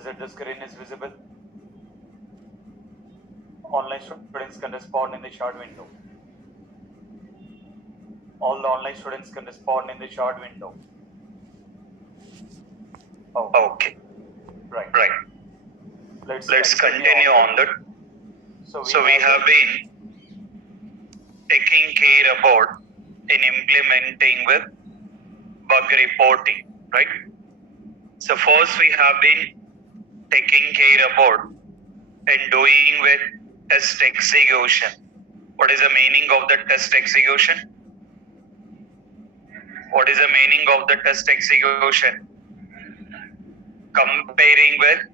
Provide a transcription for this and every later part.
Is it the screen is visible? Online students can respond in the chat window. All the online students can respond in the chat window. Okay. Right. Let's continue on that. So we have been taking care about in implementing with bug reporting, right? So first we have been taking care about and doing with test execution. What is the meaning of the test execution? What is the meaning of the test execution? Comparing with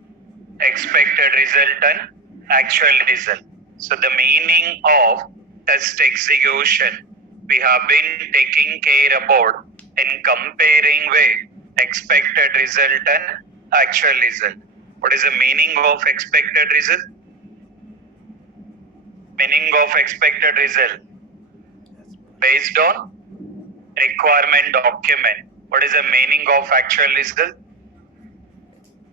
expected result and actual result. So the meaning of test execution we have been taking care about in comparing with expected result and actual result. What is the meaning of expected result? Meaning of expected result based on requirement document. What is the meaning of actual result?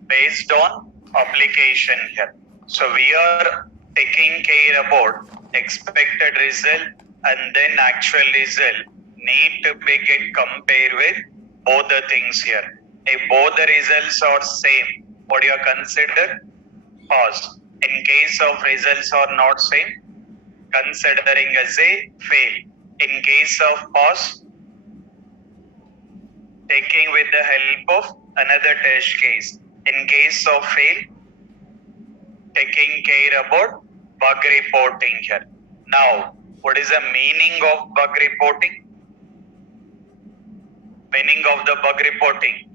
Based on application here. So we are taking care about expected result and then actual result need to be get compared with both the things here. If both the results are same, what do you consider? Pass. In case of results are not same, considering as a fail. In case of pass, taking with the help of another test case. In case of fail, taking care about bug reporting here. Now, what is the meaning of bug reporting? Meaning of the bug reporting?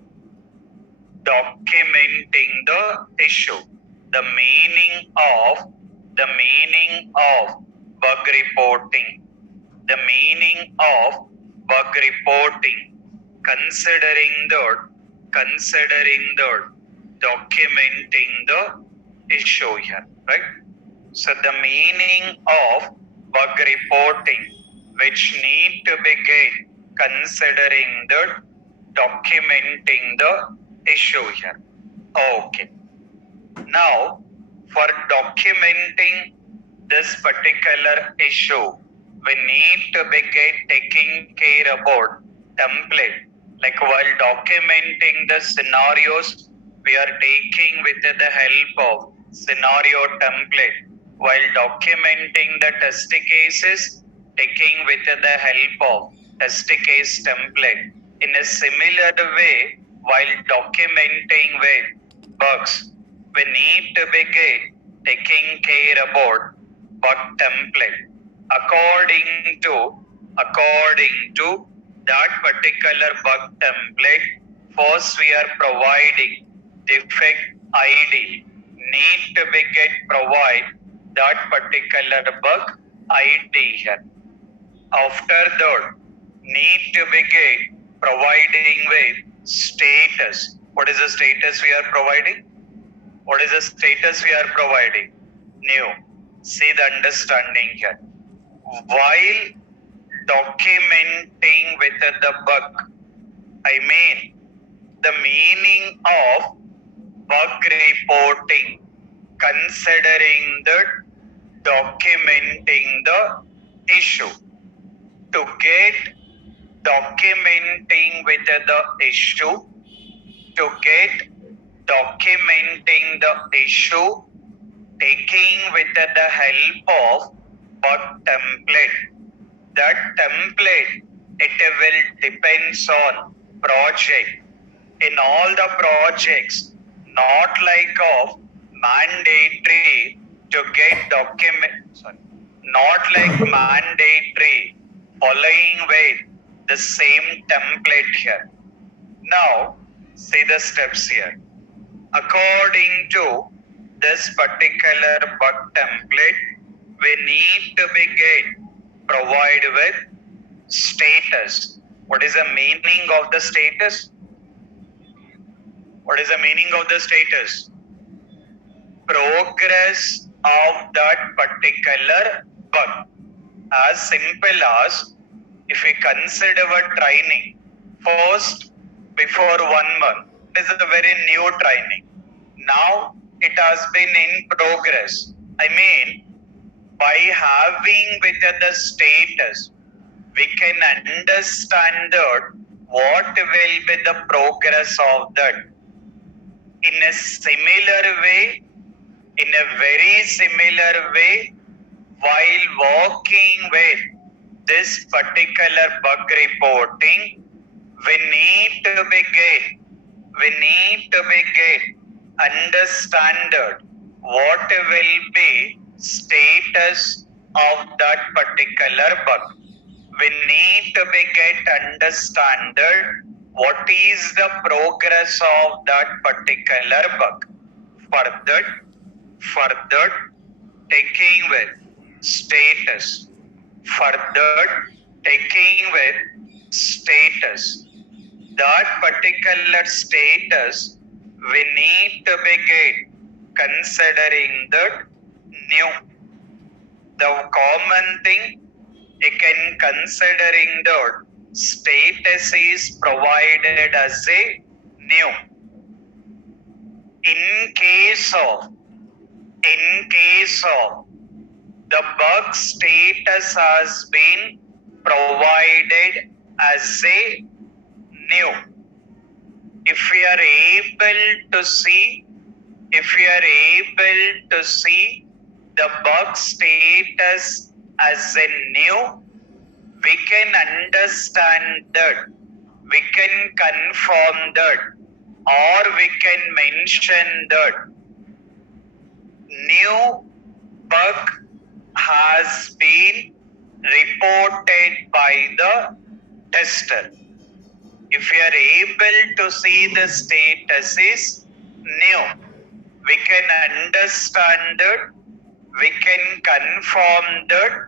Documenting the issue. The meaning of bug reporting. The meaning of bug reporting. Considering the documenting the issue here, right? So the meaning of bug reporting which need to be gained considering the documenting the issue here. Okay. Now for documenting this particular issue, we need to be taking care about template. Like while documenting the scenarios, we are taking with the help of scenario template. While documenting the test cases, taking with the help of test case template. In a similar way, while documenting with bugs, we need to be taking care about bug template. According to that particular bug template, first we are providing defect ID. Need to be provide that particular bug ID here. After that, need to be providing with status. What is the status we are providing? What is the status we are providing? New. See the understanding here. While documenting with the bug, I mean the meaning of bug reporting, considering the documenting the issue. To get documenting with the issue, to get documenting the issue, taking with the help of bug template. That template, it will depends on project. In all the projects, not like of mandatory to get not like mandatory following with the same template here. Now, see the steps here. According to this particular bug template, we need to be provide with status. What is the meaning of the status? What is the meaning of the status? Progress of that particular bug. As simple as if we consider a training, first before 1 month, it is a very new training. now it has been in progress. I mean, by having with the status, we can understand that what will be the progress of that. In a similar way, in a very similar way, while working with this particular bug reporting, we need to understand what will be status of that particular bug. We need to understand what is the progress of that particular bug. Further taking with status. Further taking with status. That particular status we need to begin considering the new. The common thing again considering the status is provided as a new. In case of the bug status has been provided as a new. If we are able to see the bug status as a new, we can understand that, we can confirm that, or we can mention that new bug has been reported by the tester. If we are able to see the status is new, we can understand that, we can confirm that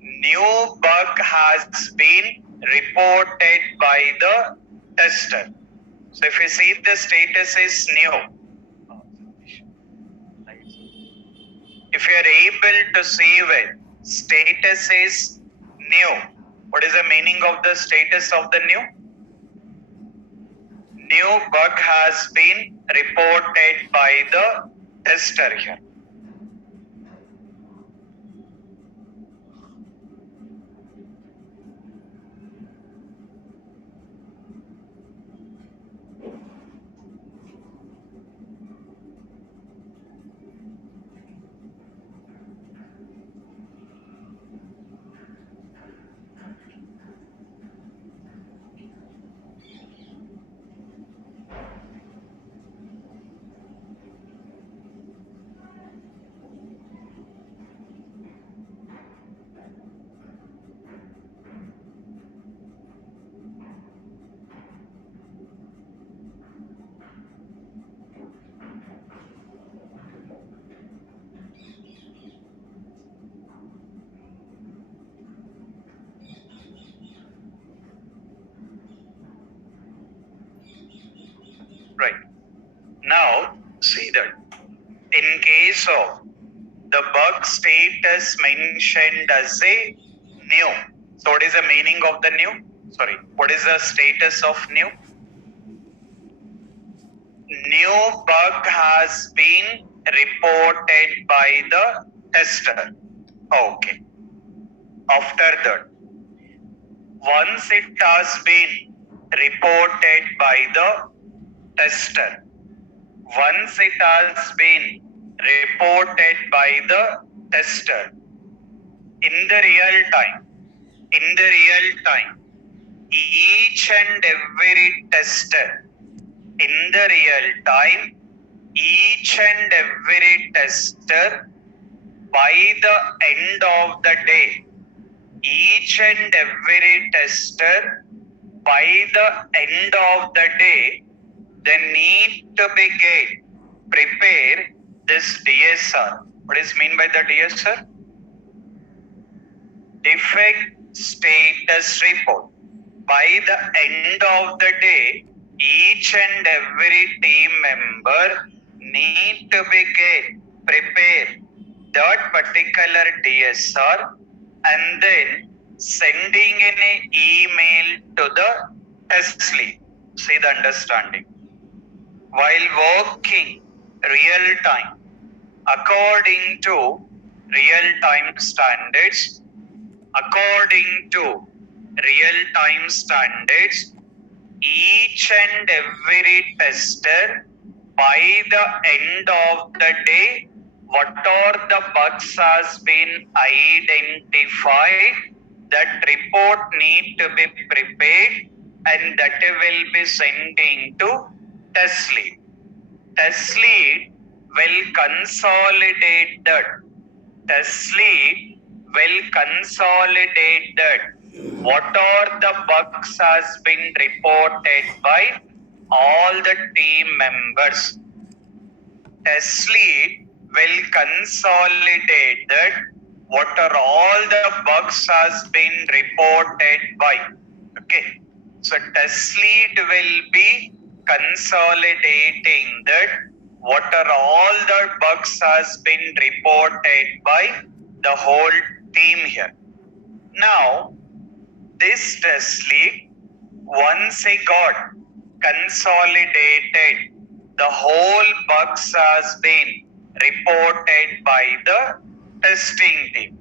new bug has been reported by the tester. So if you see the status is new, if you are able to see when status is new, what is the meaning of the status of the new? New bug has been reported by the tester here. Right. Now, see that in case of the bug status mentioned as a new. So what is the meaning of the new? Sorry, what is the status of new? New bug has been reported by the tester. Okay. After that, once it has been reported by the tester, once it has been reported by the tester, in the real time, each and every tester, in the real time, each and every tester, by the end of the day, each and every tester, by the end of the day, they need to prepare this DSR. What is mean by the DSR? Defect status report. By the end of the day, each and every team member need to prepare that particular DSR and then sending an email to the test lead. See the understanding. While working real time. According to real time standards, according to real time standards, each and every tester by the end of the day, what are the bugs has been identified, that report need to be prepared and that will be sending to test lead. Test lead will consolidate that. Test lead will consolidate that. What are the bugs has been reported by all the team members. Test lead will consolidate that what are all the bugs has been reported by. Okay. So test lead will be consolidating that what are all the bugs has been reported by the whole team here. Now, this test lead, once it got consolidated, the whole bugs has been reported by the testing team.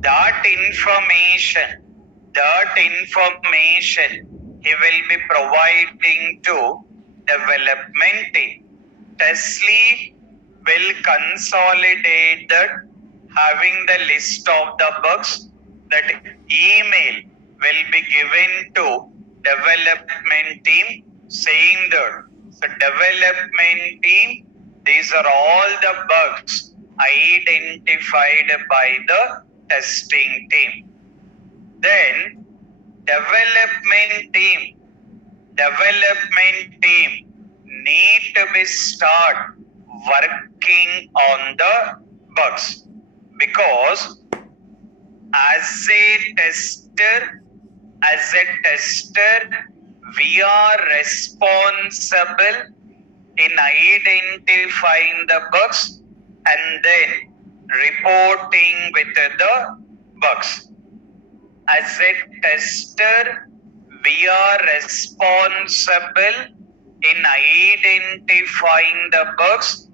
That information he will be providing to development team. Test lead will consolidate that, having the list of the bugs. That email will be given to development team saying that, so development team, these are all the bugs identified by the testing team. Then development team need to be start working on the bugs, because as a tester, we are responsible in identifying the bugs and then reporting with the bugs. As a tester, we are responsible in identifying the bugs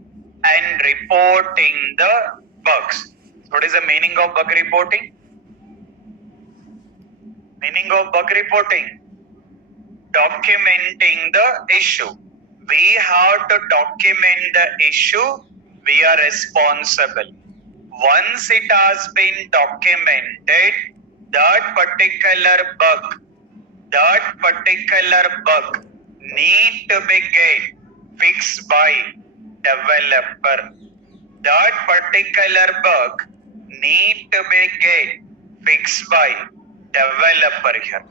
and reporting the bugs. What is the meaning of bug reporting? Meaning of bug reporting: documenting the issue. We have to document the issue. We are responsible. Once it has been documented, that particular bug need to be get fixed by developer. That particular bug need to be get fixed by developer here.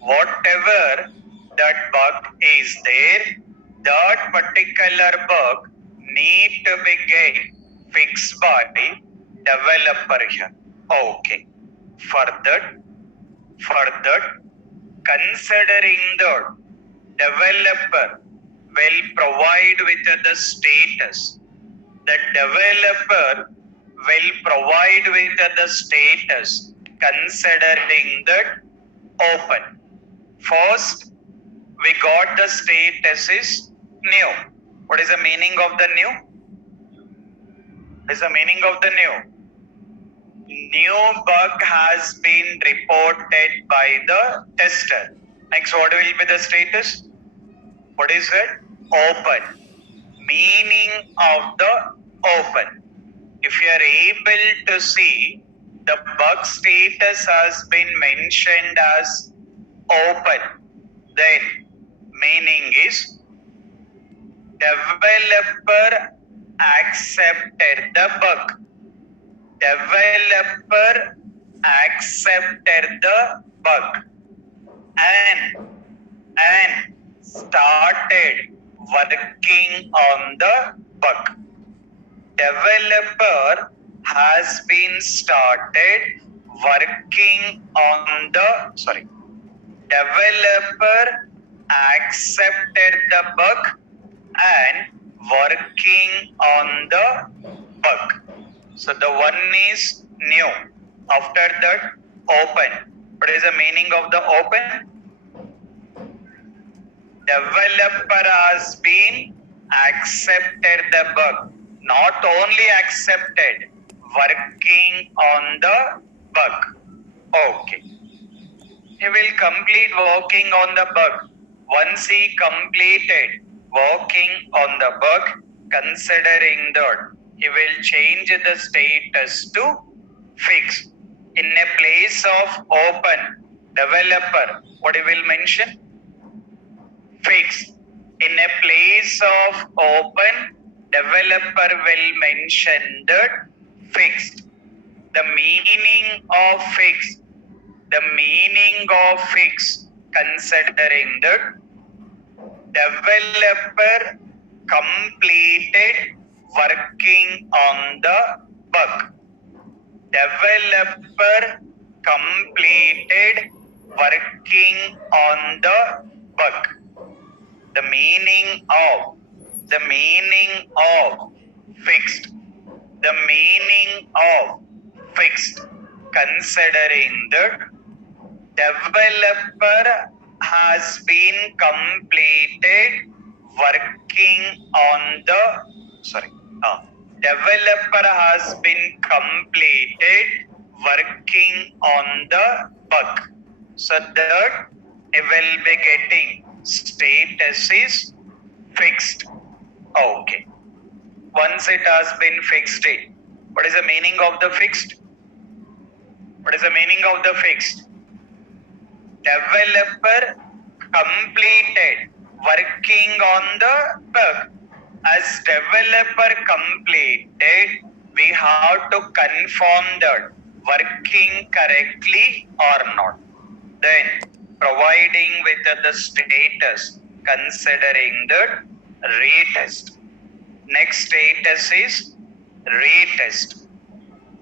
Whatever that bug is there, that particular bug need to be get fixed by developer here. Okay. Further, considering the developer will provide with the status. The developer will provide with the status considering that open. First, we got the status is new. What is the meaning of the new? What is the meaning of the new? New bug has been reported by the tester. Next, what will be the status? What is it? Open. Meaning of the open. If you are able to see, the bug status has been mentioned as open, then meaning is developer accepted the bug. Developer accepted the bug and started working on the bug. Developer has been started working on the, developer accepted the bug and working on the bug. So the one is new. After that, open. What is the meaning of the open? Developer has been accepted the bug. Not only accepted, working on the bug. Okay. He will complete working on the bug. Once he completed working on the bug, considering that he will change the status to fixed. In a place of open, developer, what he will mention? Fixed. In a place of open, developer will mention that fixed. The meaning of fixed. The meaning of fixed, considering that developer completed working on the bug. Developer completed working on the bug. The meaning of fixed. The meaning of fixed, considering that developer has been completed working on the developer has been completed working on the bug, so that it will be getting status is fixed. Okay. Once it has been fixed, what is the meaning of the fixed? What is the meaning of the fixed? Developer completed working on the bug. As developer completed, we have to confirm that working correctly or not. Then providing with the status, considering that retest. Next status is retest.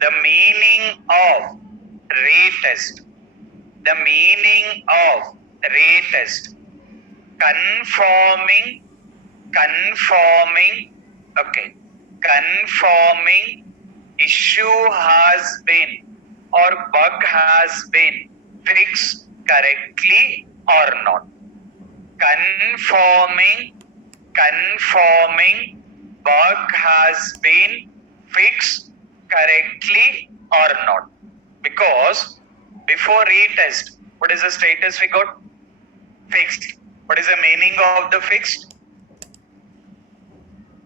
The meaning of retest. The meaning of retest. Conforming issue has been or bug has been fixed correctly or not. Conforming bug has been fixed correctly or not. Because before retest, what is the status we got? Fixed. What is the meaning of the fixed?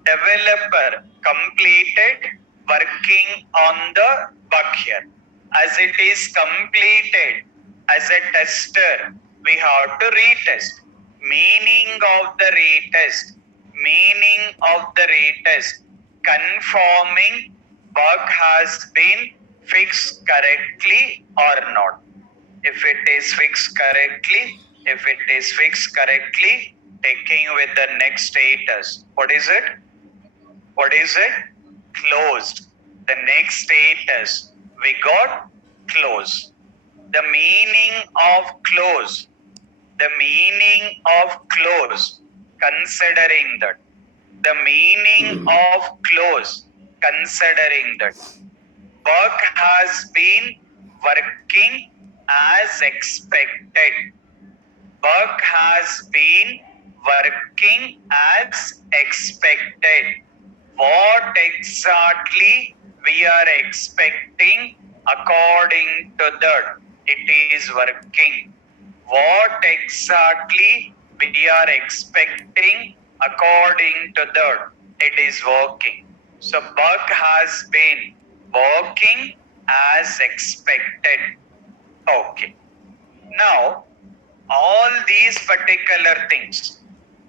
Developer completed working on the bug here. As it is completed as a tester, we have to retest. Meaning of the retest, confirming bug has been fixed correctly or not. If it is fixed correctly, taking with the next status. What is it? Closed. The next status we got close. The meaning of close. Considering that. The meaning of close, considering that bug has been working as expected. Bug has been working as expected. What exactly we are expecting, according to that it is working. What exactly we are expecting, according to that it is working. So bug has been working as expected. Okay. Now all these particular things,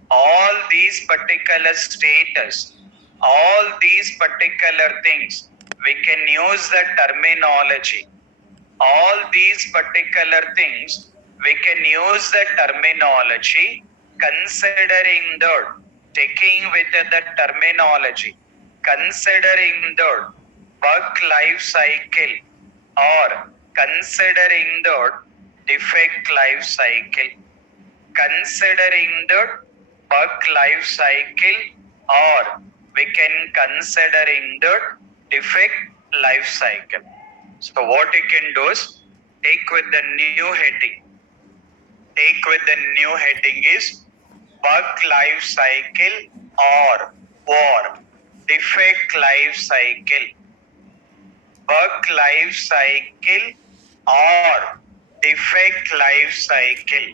all these particular status, all these particular things, we can use the terminology. All these particular things, we can use the terminology, considering that, taking with the terminology, considering the bug life cycle or considering the defect life cycle. Considering the bug life cycle, or we can considering the defect life cycle. So what you can do is take with the new heading. Take with the new heading is bug life cycle or war. Defect life cycle, bug life cycle or defect life cycle,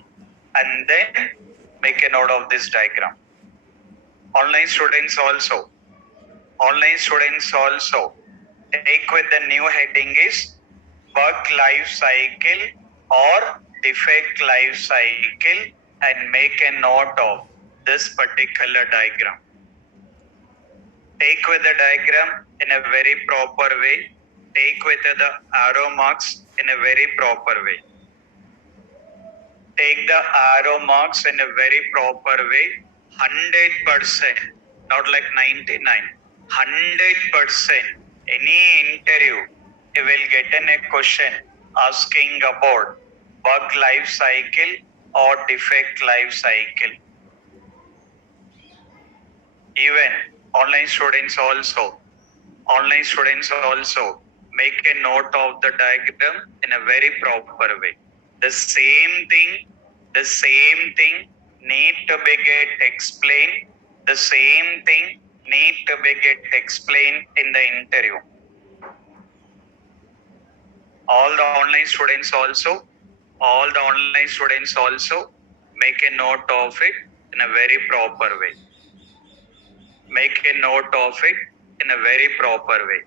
and then make a note of this diagram. Online students also take with the new heading is bug life cycle or defect life cycle and make a note of this particular diagram. Take with the diagram in a very proper way. Take with the arrow marks in a very proper way. Take the arrow marks in a very proper way. 100%, not like 99. 100%. Any interview, you will get in a question asking about bug life cycle or defect life cycle. Even online students also make a note of the diagram in a very proper way. The same thing need to be get explained. The same thing need to be get explained in the interview. All the online students also make a note of it in a very proper way. Make a note of it in a very proper way.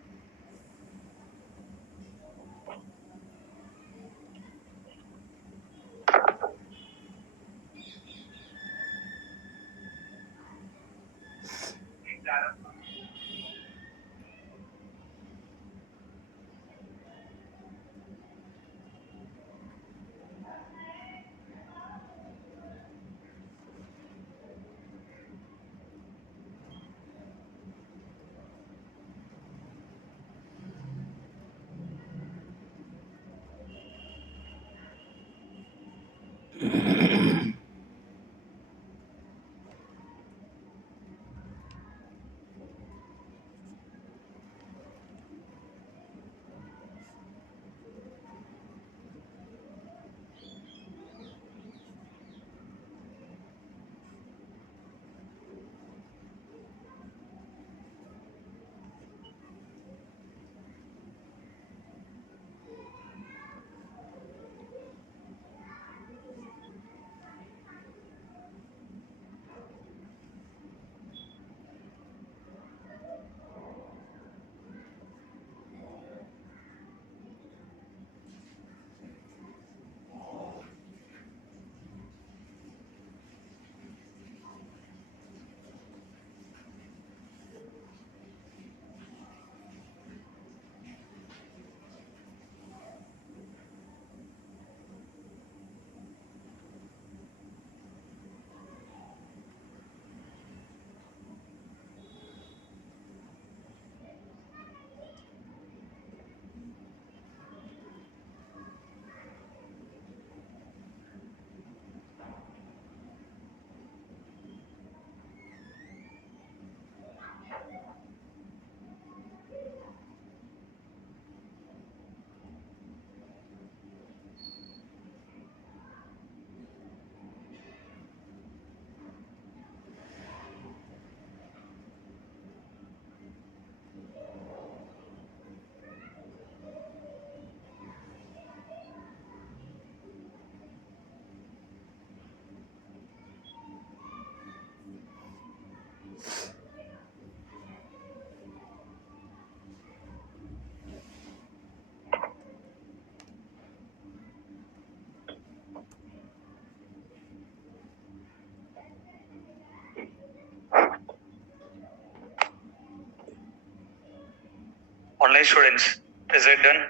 Online students, is it done?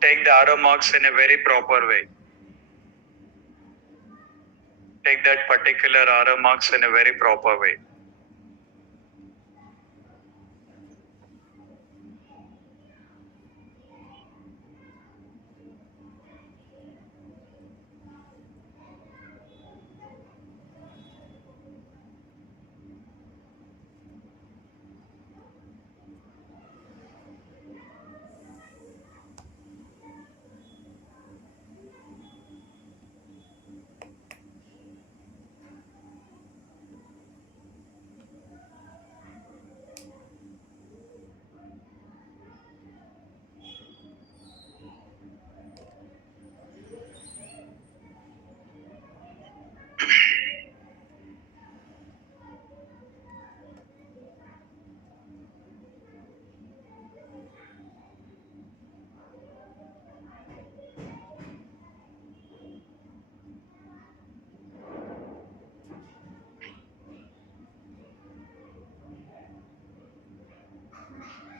Take the arrow marks in a very proper way. Take that particular arrow marks in a very proper way.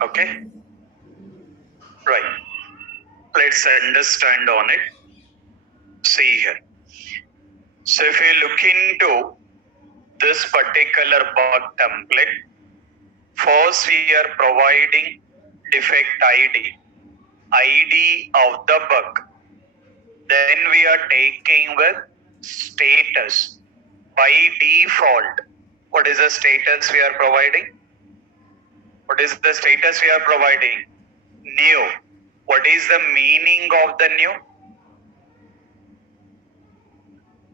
Okay? Right. Let's understand on it. See here. So if you look into this particular bug template, first we are providing defect ID of the bug. Then we are taking with status. By default, what is the status we are providing? What is the status we are providing? New. What is the meaning of the new?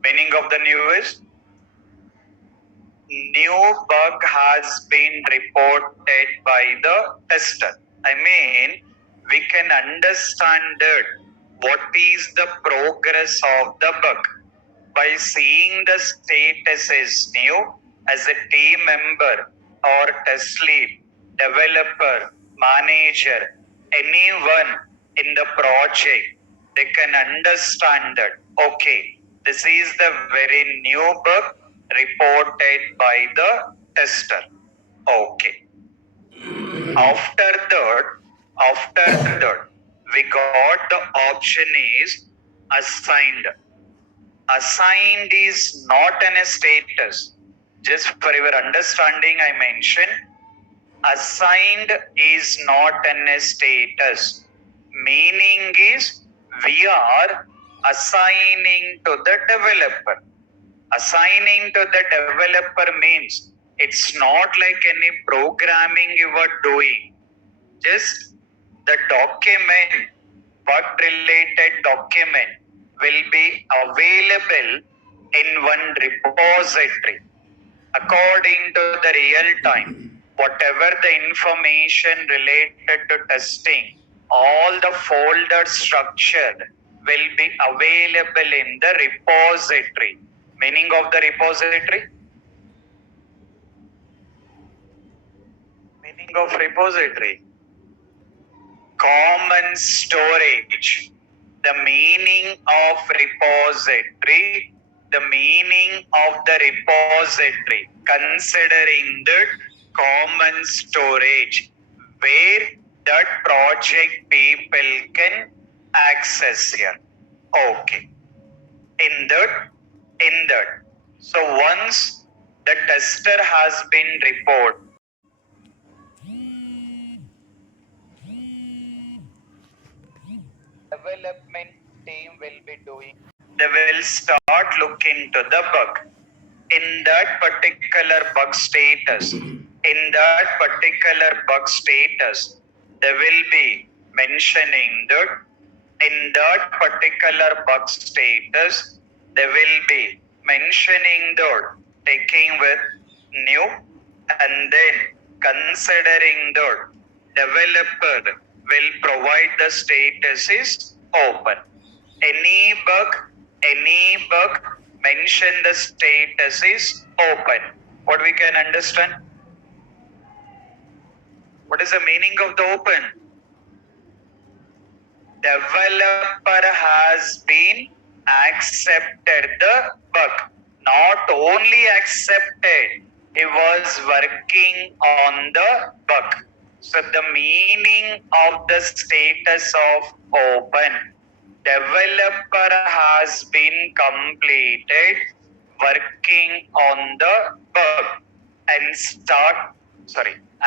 Meaning of the new is new bug has been reported by the tester. I mean, we can understand it. What is the progress of the bug? By seeing the status is new as a team member or test lead, developer, manager, anyone in the project, they can understand that, okay, this is the very new bug reported by the tester. Okay. After that, we got the option is assigned. Assigned is not an status. Just for your understanding, I mentioned assigned is not an status. Meaning is we are assigning to the developer. Assigning to the developer means it's not like any programming you are doing. Just the document, bug related document will be available in one repository according to the real time. Whatever the information related to testing, all the folder structure will be available in the repository. Meaning of the repository? Meaning of repository? Common storage. The meaning of repository, the meaning of the repository, considering the common storage where that project people can access here. Okay. In that. So once the tester has been reported, development team will be doing. They will start looking to the bug. In that particular bug status, they will be mentioning that in that particular bug status, they will be mentioning that taking with new and then considering that developer will provide the status is open. Any bug mention the status is open. What we can understand? What is the meaning of the open? Developer has been accepted the bug. Not only accepted, he was working on the bug. So the meaning of the status of open, developer has been completed working on the bug and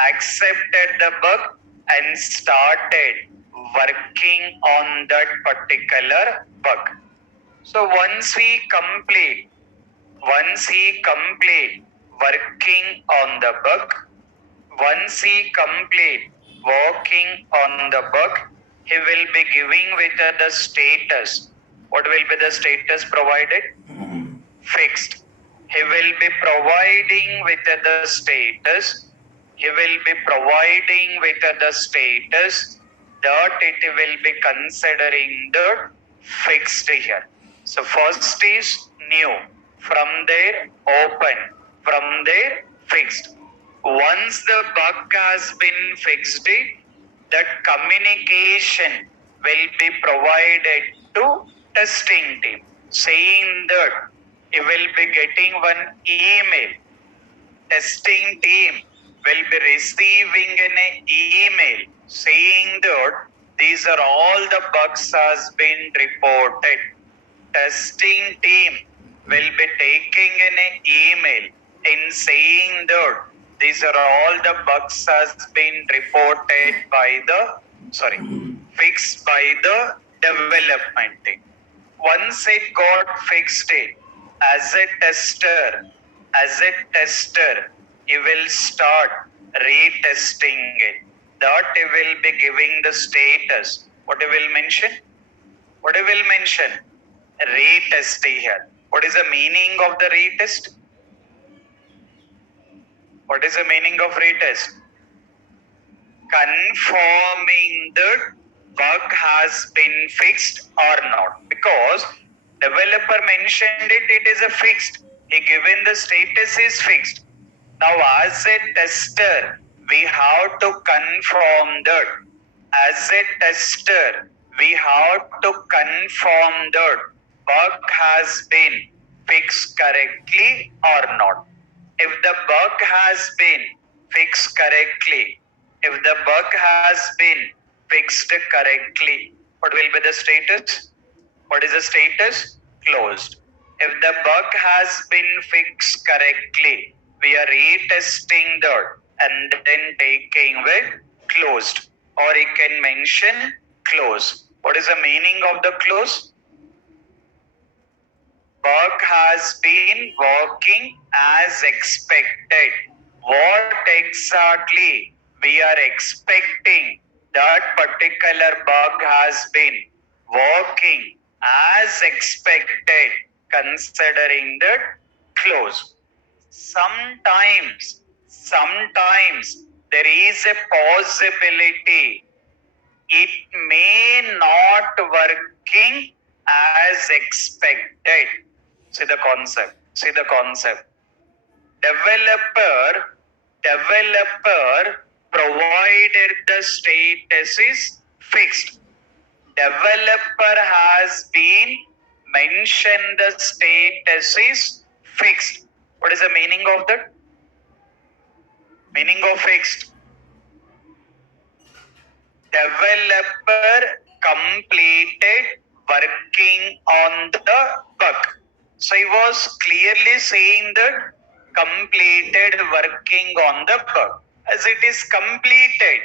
accepted the bug and started working on that particular bug. So once he complete working on the bug, he will be giving with the status. What will be the status provided? Fixed. He will be providing with the status. That it will be considering the fixed here. So first is new, from there open, from there fixed. Once the bug has been fixed, that communication will be provided to testing team, saying that you will be getting one email. Testing team will be receiving an email saying that these are all the bugs has been reported. Testing team will be taking an email in saying that these are all the bugs has been reported by the fixed by the development team. Once it got fixed it, as a tester, you will start retesting it. That you will be giving the status. What you will mention? What you will mention? Retest here. What is the meaning of the retest? What is the meaning of retest? Confirming the bug has been fixed or not. Because developer mentioned it is a fixed. He given the status is fixed. Now as a tester, we have to confirm that. As a tester, we have to confirm that bug has been fixed correctly or not. If the bug has been fixed correctly, if the bug has been fixed correctly, what will be the status? What is the status? Closed. If the bug has been fixed correctly, we are retesting that and then taking it closed. Or you can mention close. What is the meaning of the close? Bug has been working as expected. What exactly we are expecting? That particular bug has been working as expected, considering the close. Sometimes there is a possibility it may not working as expected. See the concept. Developer provided the status is fixed. Developer has been mentioned the status is fixed. What is the meaning of that? Meaning of fixed. Developer completed working on the bug. So he was clearly saying that completed working on the bug. As it is completed,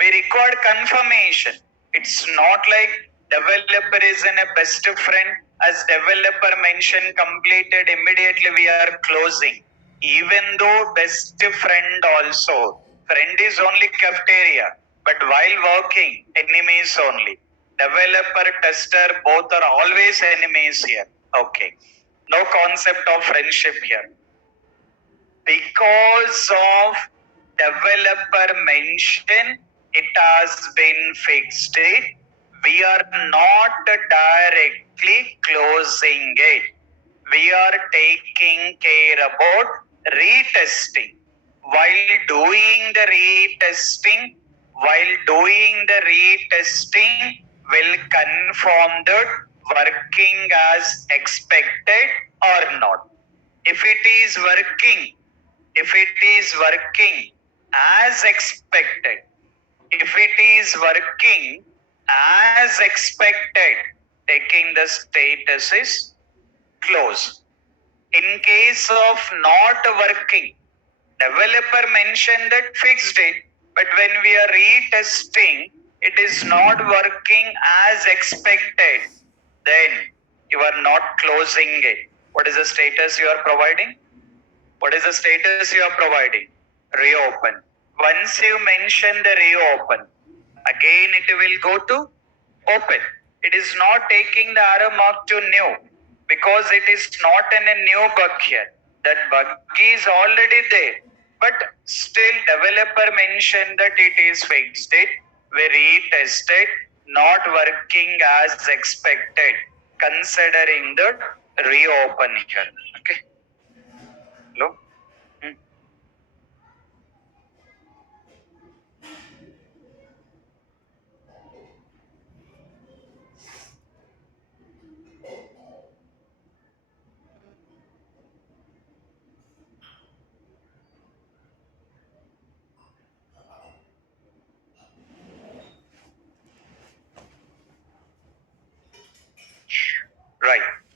we require confirmation. It's not like developer is in a best friend. As developer mentioned completed, immediately we are closing. Even though best friend also, friend is only cafeteria, but while working, enemies only. Developer, tester, both are always enemies here. Okay. No concept of friendship here. Because of developer mention, it has been fixed. We are not directly closing it. We are taking care about retesting. While doing the retesting, will confirm that working as expected or not. If it is working as expected, taking the status is close. In case of not working, developer mentioned that fixed it, but when we are retesting, it is not working as expected, then you are not closing it. What is the status you are providing? Reopen. Once you mention the reopen, again it will go to open. It is not taking the arrow mark to new because it is not in a new bug here. That bug is already there. But still developer mentioned that it is fixed. We retested, not working as expected, considering the reopen here. Okay. Hello?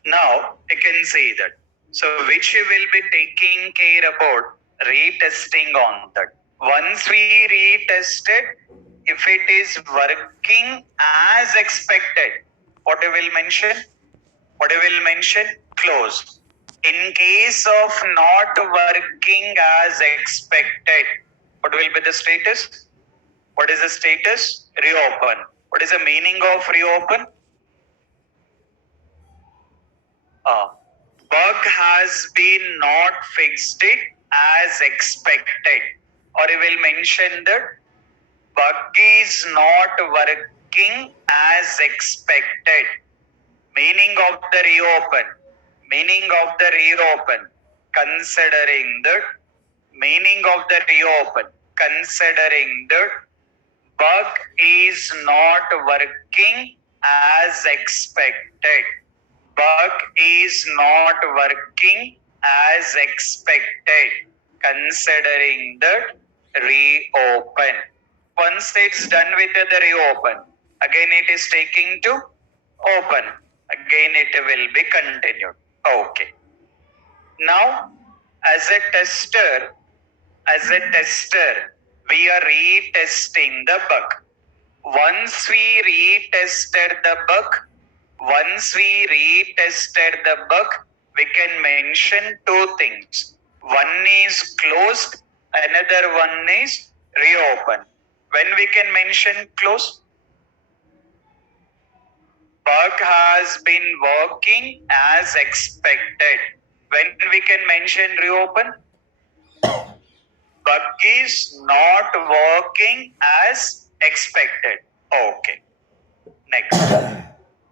Now you can see that. So which we will be taking care about retesting on that. Once we retest it, if it is working as expected, what you will mention? What you will mention? Close. In case of not working as expected, what will be the status? What is the status? Reopen. What is the meaning of reopen? Bug has been not fixed it as expected. Or you will mention that bug is not working as expected. Meaning of the reopen. Meaning of the reopen. Considering that meaning of the reopen. Considering that bug is not working as expected. Bug is not working as expected. Considering that reopen. Once it's done with the reopen, again it is taking to open. Again it will be continued. Okay. Now, as a tester, we are retesting the bug. Once we retested the bug, we can mention two things. One is closed, another one is reopen. When we can mention close? Bug has been working as expected. When we can mention reopen? Bug is not working as expected. Okay. Next.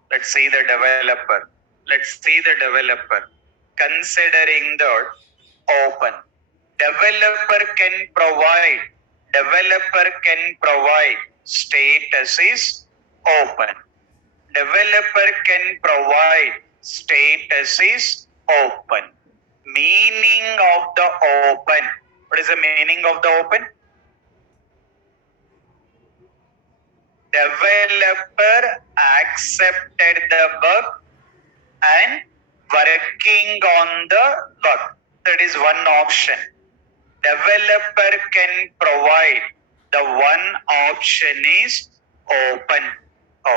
Let's see the developer. Considering the open. Developer can provide status is open. Developer can provide status is open. Meaning of the open. What is the meaning of the open? Developer accepted the bug and working on the bug. That is one option. Developer can provide. The one option is open.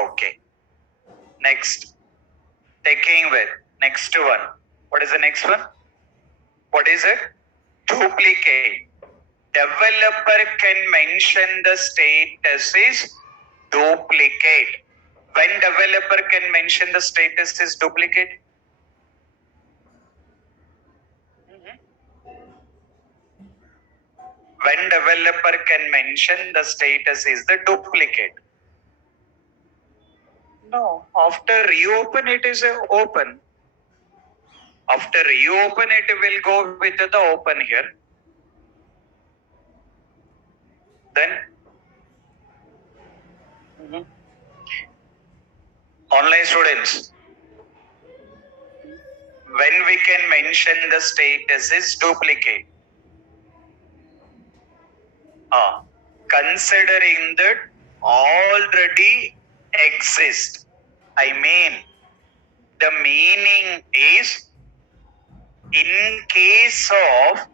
Okay. Next. Taking with next one. What is the next one? What is it? Duplicate. Developer can mention the status is duplicate. When developer can mention the status is duplicate? When developer can mention the status is the duplicate. No, after reopen it is a open. After reopen it will go with the open here. Then online students, when we can mention the status is duplicate. Considering that already exist. I mean, the meaning is in case of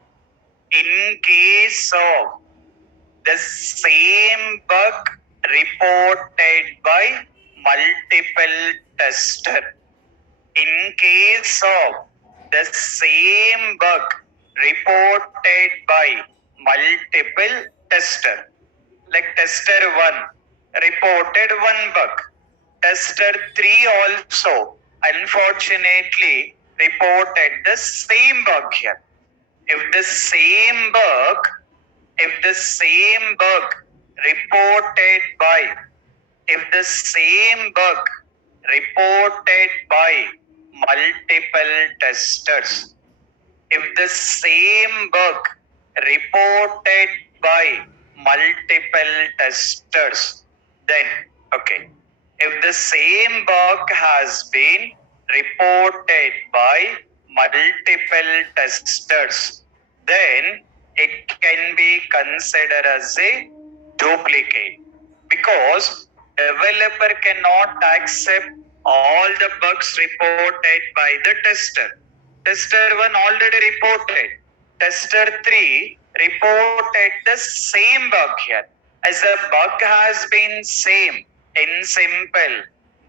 the same bug reported by multiple tester. In case of the same bug reported by multiple tester. Like tester 1 reported one bug. Tester 3 also unfortunately reported the same bug here. If the same bug reported by multiple testers, if the same bug reported by multiple testers, then okay. If the same bug has been reported by multiple testers, then it can be considered as a duplicate, because developer cannot accept all the bugs reported by the tester. Tester 1 already reported. Tester 3 reported the same bug here. As a bug has been same in simple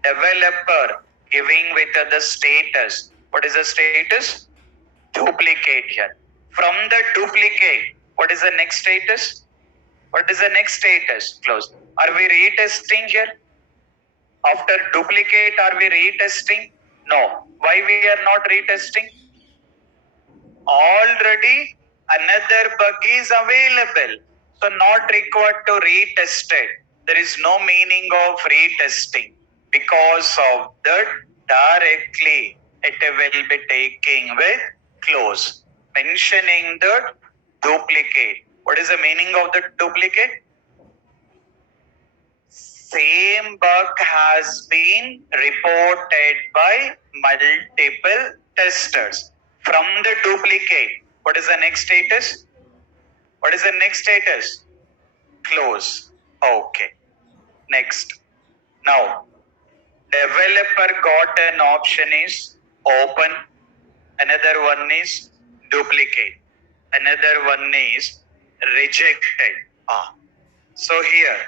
developer giving with the status. What is the status? Duplicate here. From the duplicate, what is the next status? What is the next status? Close. Are we retesting here? After duplicate, are we retesting? No. Why we are not retesting? Already another bug is available. So not required to retest it. There is no meaning of retesting. Because of that, directly it will be taking with close. Mentioning the duplicate. What is the meaning of the duplicate? Same bug has been reported by multiple testers. From the duplicate, what is the next status? What is the next status? Close. Okay. Next. Now, developer got an option is open. Another one is duplicate. Another one is rejected. So here,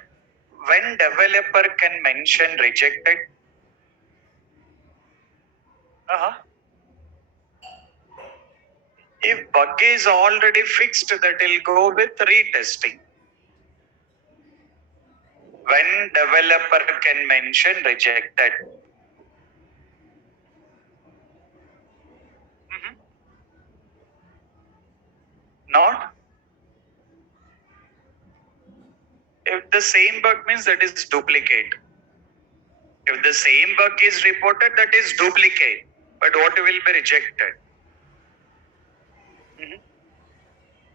when developer can mention rejected, if bug is already fixed, that will go with retesting. When developer can mention rejected. Not? If the same bug means that is duplicate. If the same bug is reported, that is duplicate. But what will be rejected?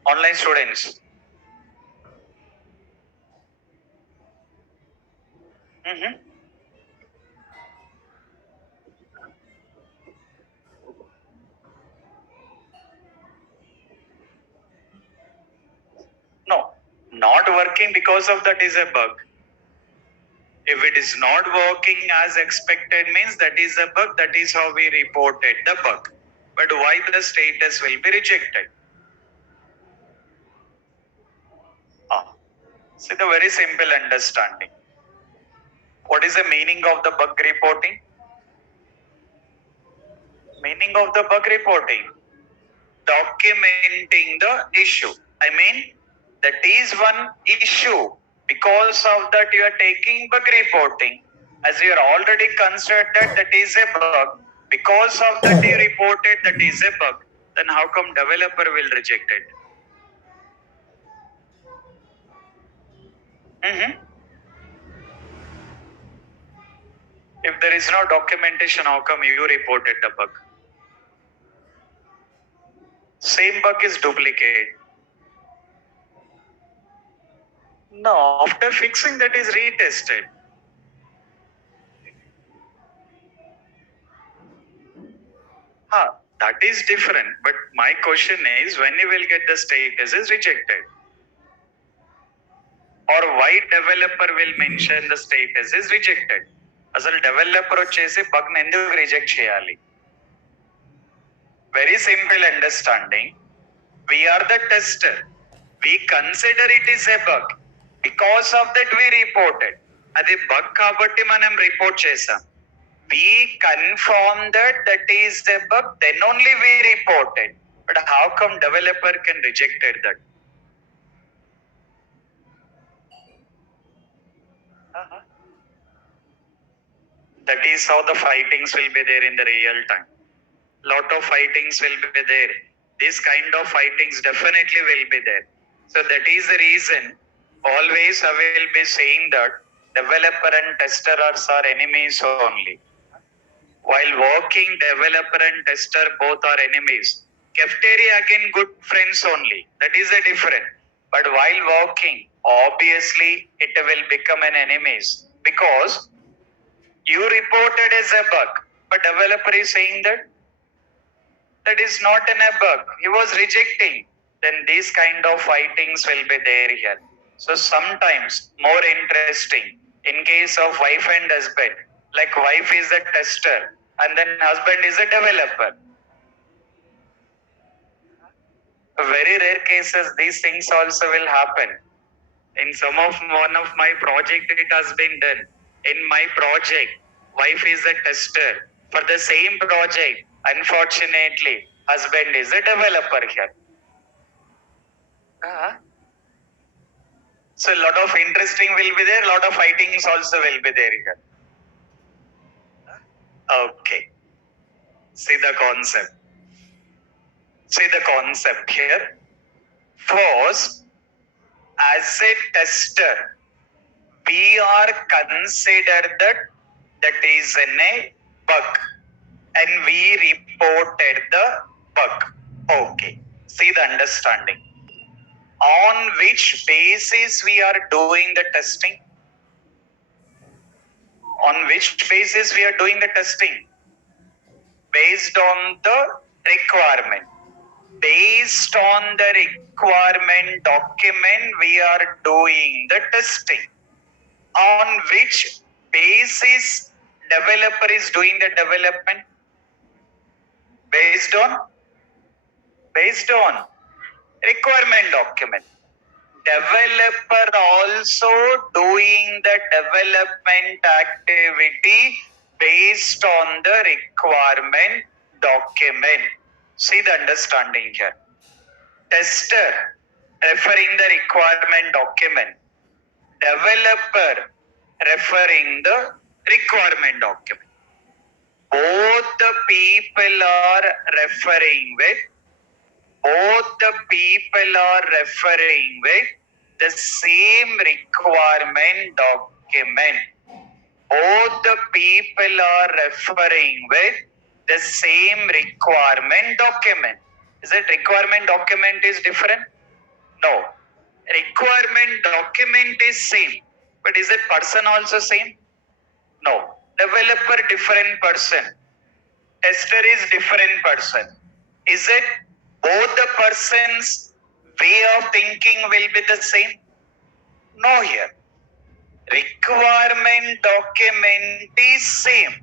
Online students. No, not working because of that is a bug. If it is not working as expected means that is a bug, that is how we reported the bug. But why the status will be rejected? See the very simple understanding. What is the meaning of the bug reporting? Meaning of the bug reporting? Documenting the issue. I mean, that is one issue. Because of that, you are taking bug reporting. As you are already considered that is a bug. Because of that, you reported that is a bug. Then how come developer will reject it? If there is no documentation, how come you reported the bug? Same bug is duplicate. No, after fixing that is retested. That is different. But my question is, when you will get the status is rejected? Or why developer will mention the status is rejected? అసలు developer వచ్చేసి bug ని ఎందుకు reject చేయాలి? Very simple understanding. We are the tester. We consider it is a bug. Because of that we reported. అది bug కాబట్టి మనం report చేసాం. We confirm that is a bug, then only we reported. But how come developer can rejected that? That is how the fightings will be there in the real time. Lot of fightings will be there. This kind of fightings definitely will be there. So that is the reason always I will be saying that developer and tester are enemies only. While working, developer and tester both are enemies. Cafeteria again good friends only. That is a different. But while working, obviously it will become an enemies because you reported as a bug, but developer is saying that is not a bug. He was rejecting. Then these kind of fightings will be there here. So sometimes more interesting in case of wife and husband. Like wife is a tester and then husband is a developer. Very rare cases these things also will happen. In one of my project it has been done. In my project, wife is a tester. For the same project, unfortunately, husband is a developer here. So a lot of interesting will be there, a lot of fightings also will be there here. Okay. See the concept. See the concept here. First, as a tester, we are considered that is a bug and we reported the bug. Okay. See the understanding. On which basis we are doing the testing? On which basis we are doing the testing? Based on the requirement. Based on the requirement document, we are doing the testing. On which basis developer is doing the development? Based on requirement document. Developer also doing the development activity based on the requirement document. See the understanding here. Tester referring the requirement document. Developer referring the requirement document. Both the people are referring with the same requirement document. Both the people are referring with the same requirement document. Is it requirement document is different? No. Requirement document is same. But is it person also same? No. Developer different person. Tester is different person. Is it both the person's way of thinking will be the same? No here. Requirement document is same.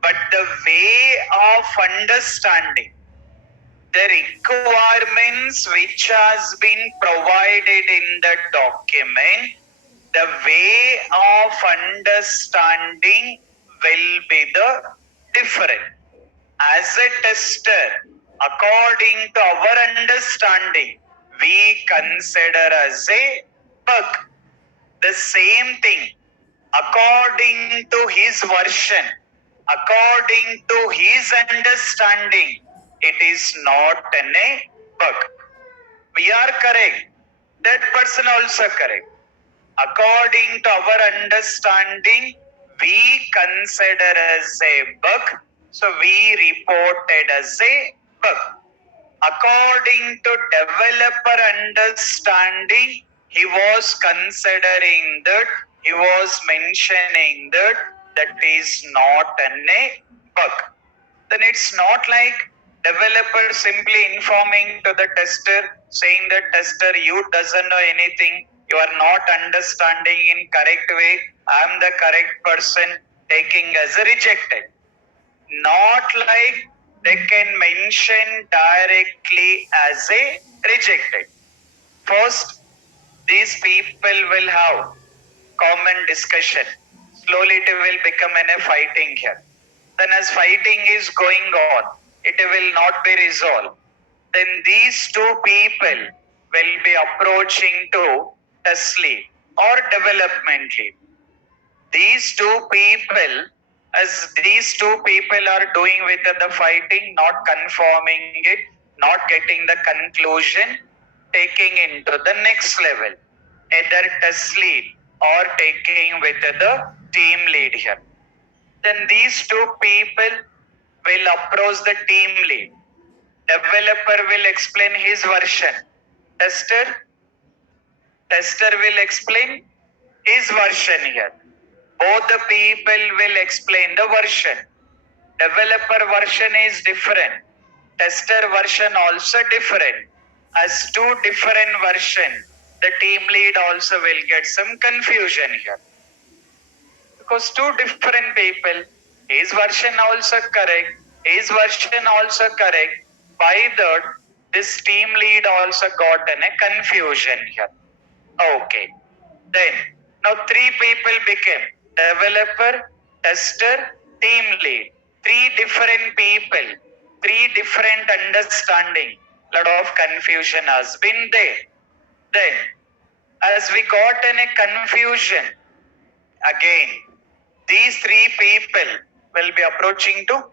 But the way of understanding the requirements which has been provided in the document, the way of understanding will be the different. As a tester, according to our understanding, we consider as a bug. The same thing, according to his version, according to his understanding, it is not a bug. We are correct. That person also correct. According to our understanding, we consider as a bug. So we reported as a bug. According to developer understanding, he was considering that, he was mentioning that is not a bug. Then it's not like developer simply informing to the tester, saying that tester, you doesn't know anything, you are not understanding in correct way, I am the correct person, taking as a rejected. Not like they can mention directly as a rejected. First, these people will have common discussion. Slowly it will become a fighting here. Then as fighting is going on, it will not be resolved. Then these two people will be approaching to test lead or development lead. These two people, as these two people are doing with the fighting, not confirming it, not getting the conclusion, taking into the next level, either test lead or taking with the team lead here. Then these two people will approach the team lead. Developer will explain his version. Tester will explain his version here. Both the people will explain the version. Developer version is different. Tester version also different. As two different version, the team lead also will get some confusion here. Because two different people, his version also correct, his version also correct. By that, this team lead also got in a confusion here. Okay. Then, now three people became developer, tester, team lead. Three different people, three different understanding. Lot of confusion has been there. Then, as we got in a confusion, again, these three people will be approaching to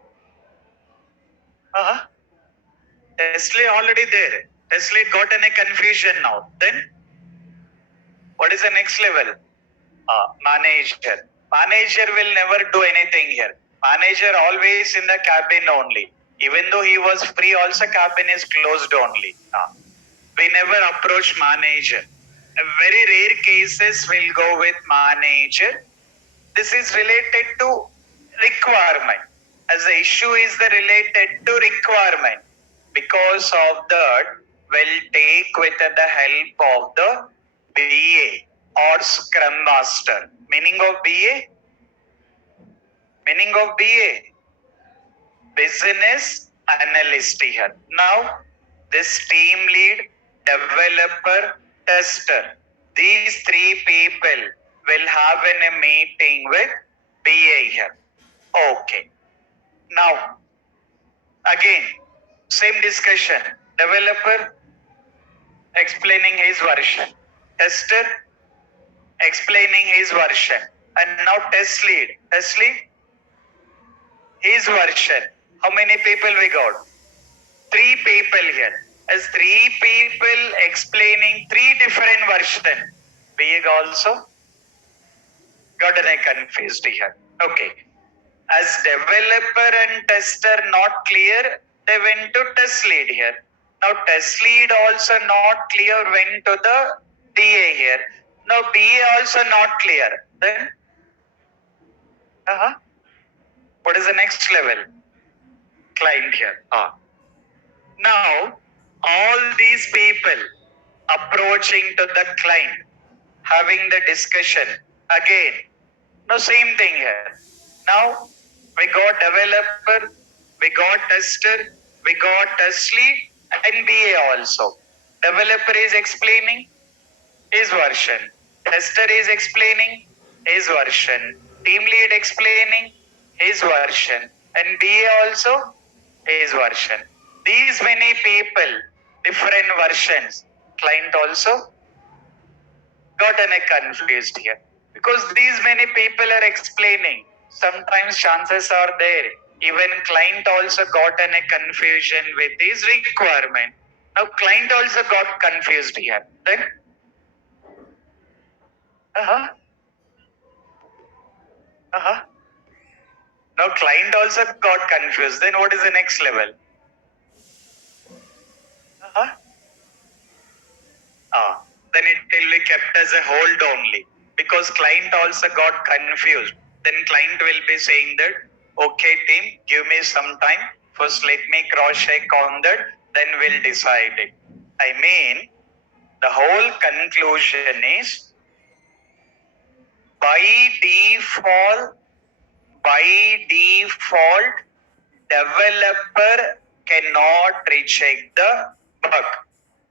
Tesla already there. Tesla got in a confusion now. Then, what is the next level? Manager. Manager will never do anything here. Manager always in the cabin only. Even though he was free, also cabin is closed only. We never approach manager. A very rare cases will go with manager. This is related to requirement. As the issue is the related to requirement. Because of that, will take with the help of the BA or Scrum Master. Meaning of BA? Meaning of BA? Business analyst here. Now, this team lead, developer, tester. These three people will have a meeting with BA here. Okay. Now, again, same discussion. Developer explaining his version. Tester explaining his version. And now test lead. Test lead, his version. How many people we got? Three people here. As three people explaining three different versions, we also got confused here. Okay. As developer and tester not clear, they went to test lead here. Now test lead also not clear, went to the BA here. Now BA also not clear. Then what is the next level? Client here. Now all these people approaching to the client, having the discussion again. Now same thing here. Now we got developer, we got tester, we got test lead and BA also. Developer is explaining his version. Tester is explaining his version. Team lead explaining his version. And BA also his version. These many people, different versions. Client also got confused here. Because these many people are explaining. Sometimes chances are there. Even client also got a confusion with his requirement. Now client also got confused here. Then now client also got confused. Then what is the next level? Then it will be kept as a hold only. Because client also got confused. Then client will be saying that, okay team, give me some time. First let me cross check on that. Then we'll decide it. I mean, the whole conclusion is, by default, developer cannot reject the bug.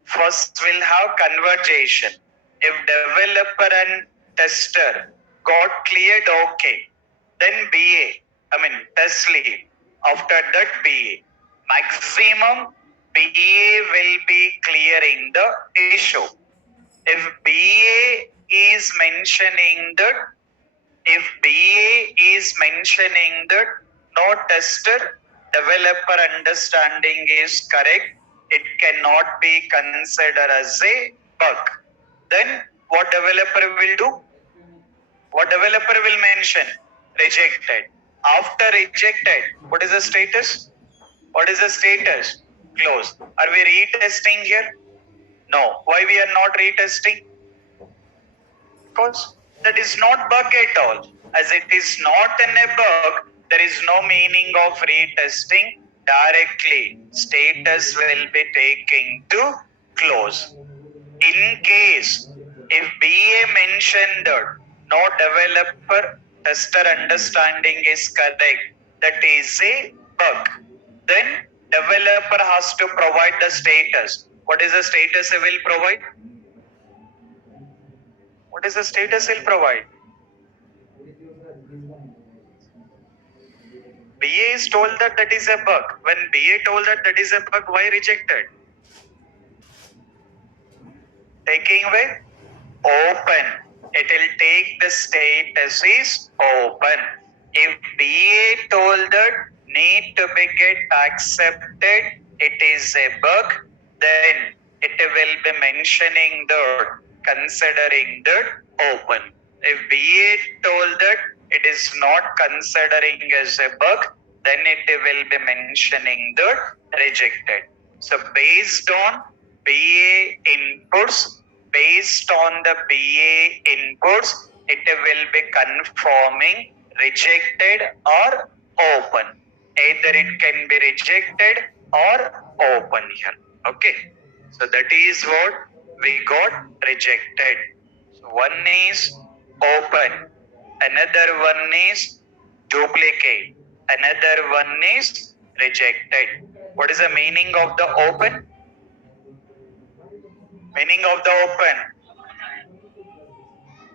First we'll have conversation. If developer and tester got cleared, okay. Then test lead. After that BA. Maximum BA will be clearing the issue. If BA is mentioning that, no tester, developer understanding is correct, it cannot be considered as a bug. Then what developer will do? What developer will mention? Rejected. After rejected, what is the status? What is the status? Close. Are we retesting here? No. Why we are not retesting? Because that is not bug at all. As it is not a bug, there is no meaning of retesting. Directly, status will be taken to close. In case, if BA mentioned that no developer tester understanding is correct, that is a bug. Then developer has to provide the status. What is the status he will provide? What is the status he'll provide? BA is told that that is a bug. When BA told that that is a bug, why rejected? Taking with open. It will take the status is open. If BA told that need to be get accepted, it is a bug, then it will be mentioning that considering that open. If BA told that it is not considering as a bug, then it will be mentioning that rejected. So based on BA inputs, based on the BA inputs, it will be confirming rejected or open. Either it can be rejected or open here. Okay. So that is what we got rejected. So one is open, another one is duplicate, another one is rejected. What is the meaning of the open? Meaning of the open.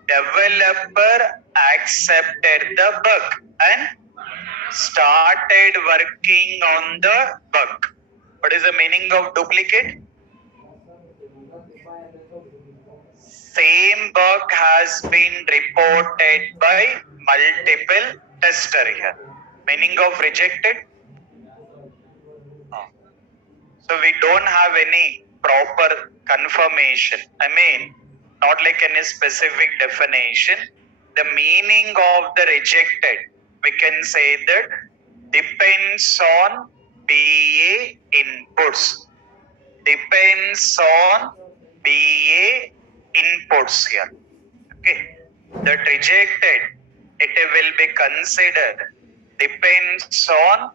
Developer accepted the bug and started working on the bug. What is the meaning of duplicate? Same bug has been reported by multiple tester here. Meaning of rejected? So we don't have any proper confirmation. I mean, not like any specific definition. The meaning of the rejected, we can say that depends on BA inputs. Depends on BA inputs here. Okay. That rejected, it will be considered depends on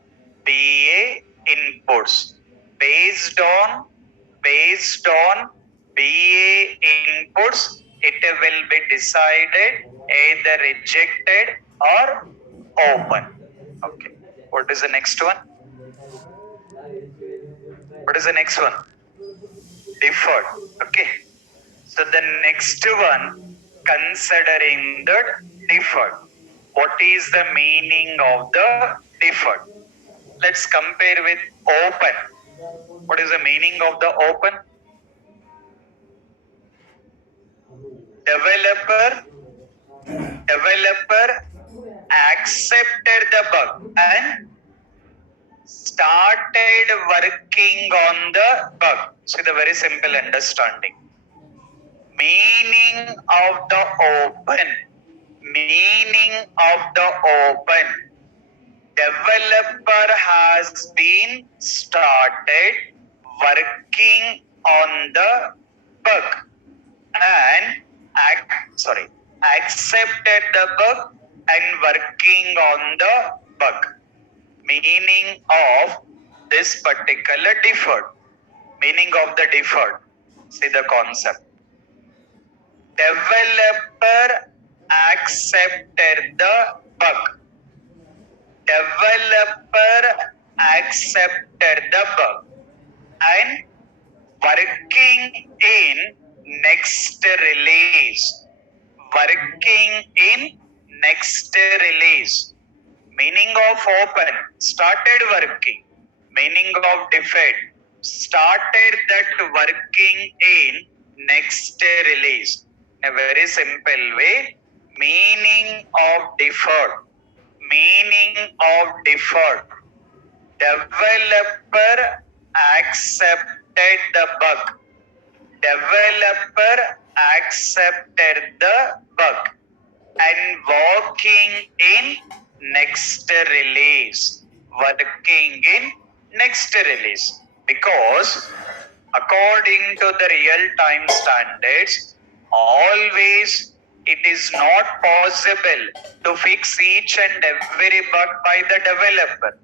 BA inputs. Based on BA inputs, it will be decided either rejected or open. Okay. What is the next one? What is the next one? Deferred. Okay. So the next one, considering the deferred. What is the meaning of the deferred? Let's compare with open. What is the meaning of the open? Developer accepted the bug and started working on the bug. See the very simple understanding. Meaning of the open. Meaning of the open. Developer has been started working on the bug and accepted the bug and working on the bug. Meaning of this particular deferred. Meaning of the deferred. See the concept. Developer accepted the bug. Developer accepted the bug and working in next release. Working in next release. Meaning of open, started working. Meaning of deferred, started that working in next release. In a very simple way, meaning of deferred. Meaning of deferred. Developer accepted the bug. Developer accepted the bug and working in next release. Working in next release. Because according to the real-time standards, always it is not possible to fix each and every bug by the developer.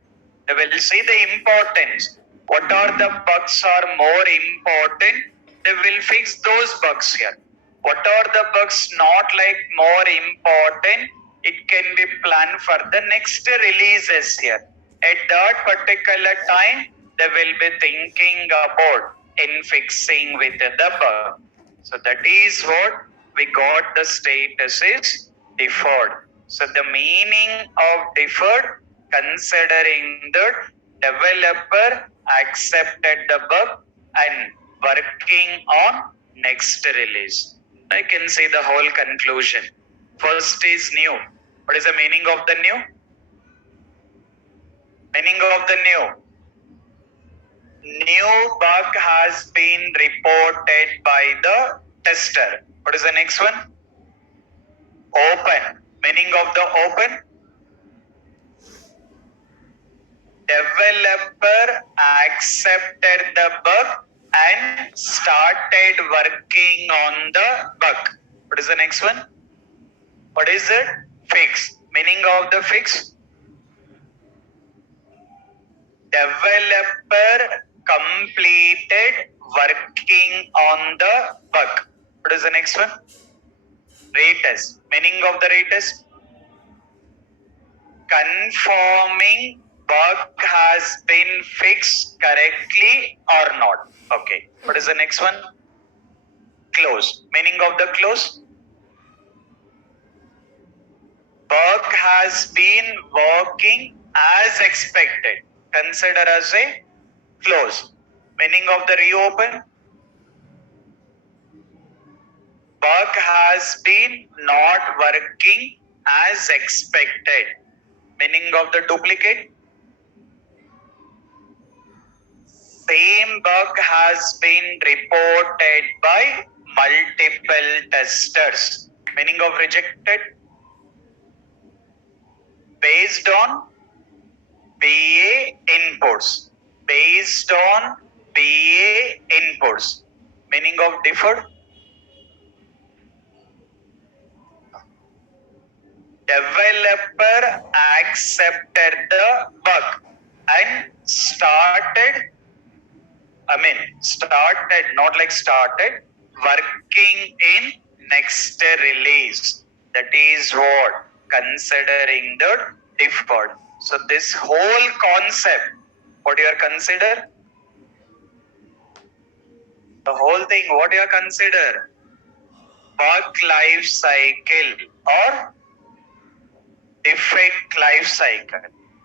They will see the importance. What are the bugs are more important? They will fix those bugs here. What are the bugs not like more important? it can be planned for the next releases here. At that particular time, they will be thinking about in fixing with the bug. So that is what we got the status is deferred. So the meaning of deferred, considering that developer accepted the bug and working on next release. I can see the whole conclusion. First is new. What is the meaning of the new? Meaning of the new. New bug has been reported by the tester. What is the next one? Open. Meaning of the open? Developer accepted the bug and started working on the bug. What is the next one? What is it? Fix. Meaning of the fix? Developer completed working on the bug. What is the next one? Retest. Meaning of the retest? Confirming bug has been fixed correctly or not. Okay. What is the next one? Close. Meaning of the close? Bug has been working as expected. Consider as a close. Meaning of the reopen? Bug has been not working as expected. Meaning of the duplicate? Same bug has been reported by multiple testers. Meaning of rejected? Based on BA inputs. Based on BA inputs. Meaning of deferred? Developer accepted the bug and started, not like started, working in next release. That is what? Considering the deferred. So this whole concept, what you are consider? The whole thing, what you are consider? Bug life cycle or defect life cycle.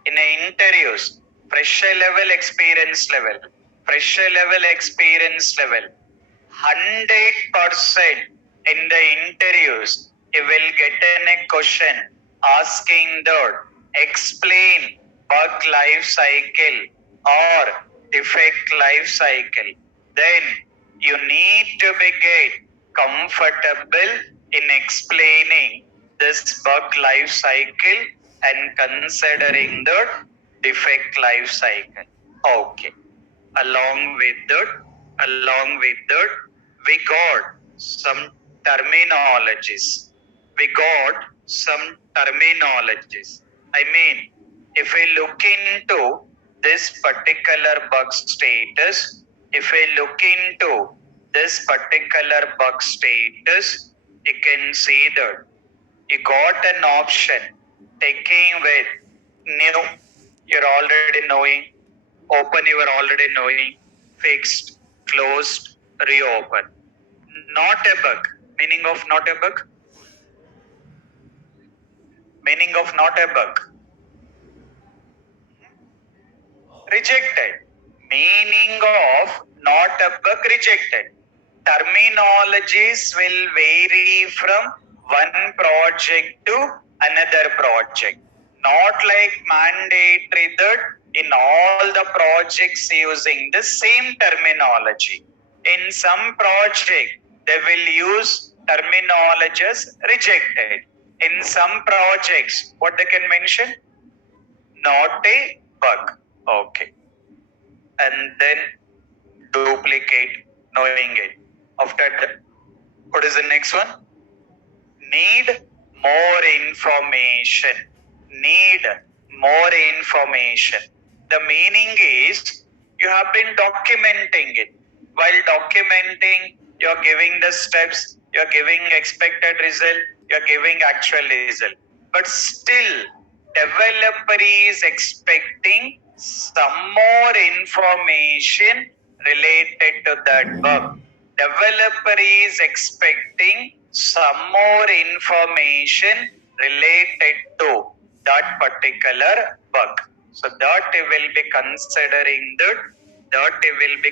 In interviews, fresher level, experience level, 100% in the interviews, you will get a question asking that explain bug life cycle or defect life cycle. Then you need to be get comfortable in explaining this bug life cycle and considering the defect life cycle. Okay. Along with that, we got some terminologies. I mean, if we look into this particular bug status, you can see that you got an option taking with new, you're already knowing, open, you are already knowing, fixed, closed, reopen. Not a bug. Meaning of not a bug? Meaning of not a bug? Rejected. Meaning of not a bug, rejected. Terminologies will vary from one project to another project. Not like mandatory that in all the projects using the same terminology. In some project, they will use terminologies rejected. In some projects, what they can mention? Not a bug. Okay. And then duplicate, knowing it. After that, what is the next one? Need more information. The meaning is you have been documenting it. While documenting, you're giving the steps, you're giving expected result, you're giving actual result. but still developer is expecting some more information related to that bug. Developer is expecting some more information related to that particular bug. So that will be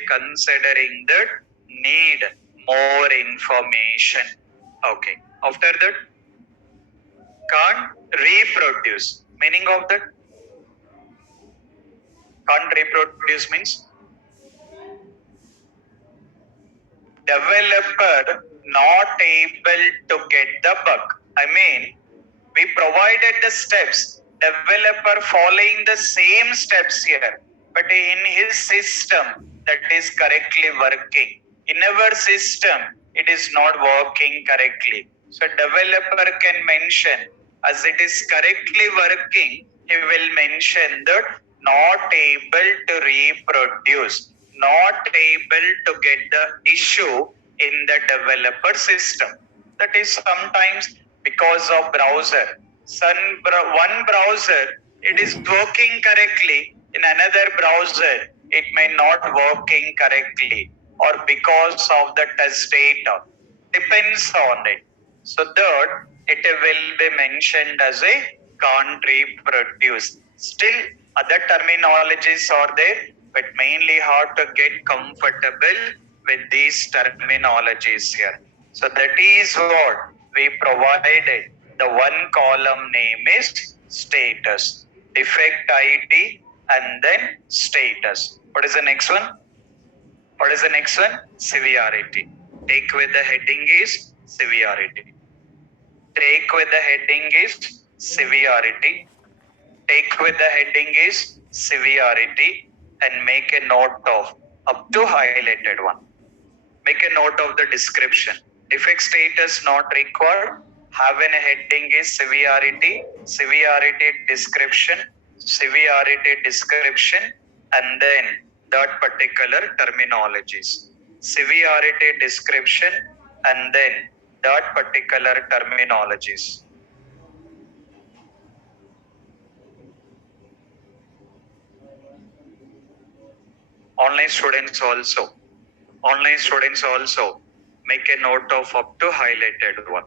considering that need more information. Okay. After that, can't reproduce. Meaning of that, can't reproduce means developer not able to get the bug. I mean, we provided the steps, developer following the same steps here, but in his system that is correctly working. In our system, it is not working correctly. So developer can mention as it is correctly working, he will mention that not able to reproduce, not able to get the issue in the developer system. That is sometimes because of browser. One browser, it is working correctly. In another browser, it may not working correctly, or because of the test data. Depends on it. So that it will be mentioned as a can't reproduce. Still, other terminologies are there, but mainly how to get comfortable with these terminologies here. So that is what we provided. The one column name is status, defect ID, and then status. What is the next one? What is the next one? Severity. Take with the heading is severity. Take with the heading is severity. Take with the heading is severity and make a note of up to highlighted one. Make a note of the description. Defect status not required. Have a heading is severity, severity description, and then that particular terminologies. Severity description and then that particular terminologies. Online students also make a note of up to highlighted one.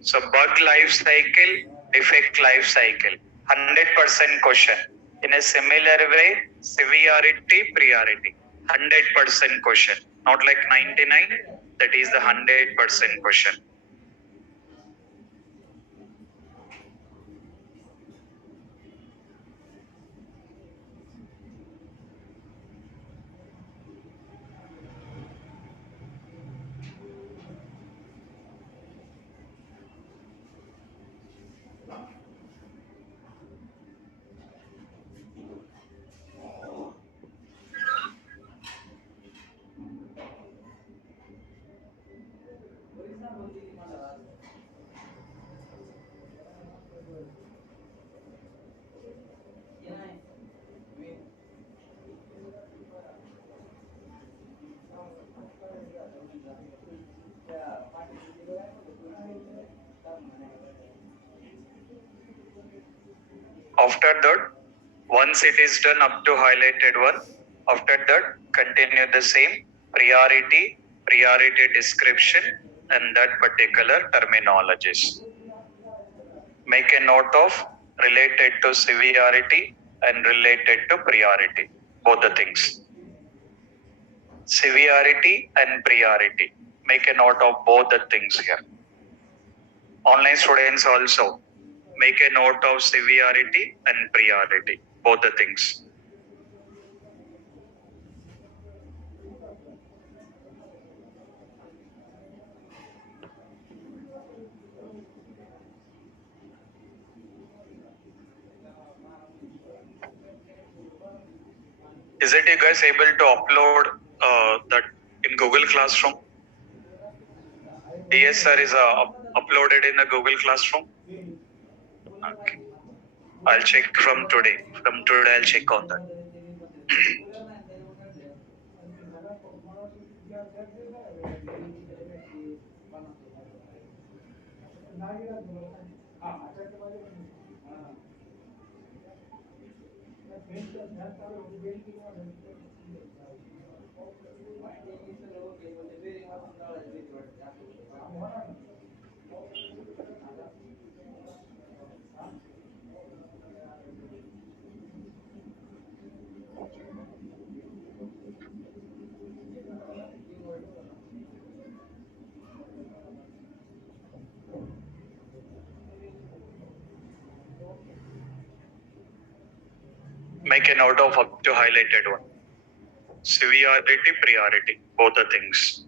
So bug life cycle, defect life cycle, 100% question. In a similar way, severity, priority, 100% question. Not like 99, that is the 100% question. After that, once it is done up to highlighted one, after that, continue the same priority description, and that particular terminologies. Make a note of related to severity and related to priority, both the things. Severity and priority. Make a note of both the things here. Online students also make a note of severity and priority, both the things. Is it you guys able to upload that in Google Classroom? DSR is uploaded in the Google Classroom. Okay. I'll check from today. From today, I'll check on that. Make a note of up to highlighted one. Severity, priority, both the things.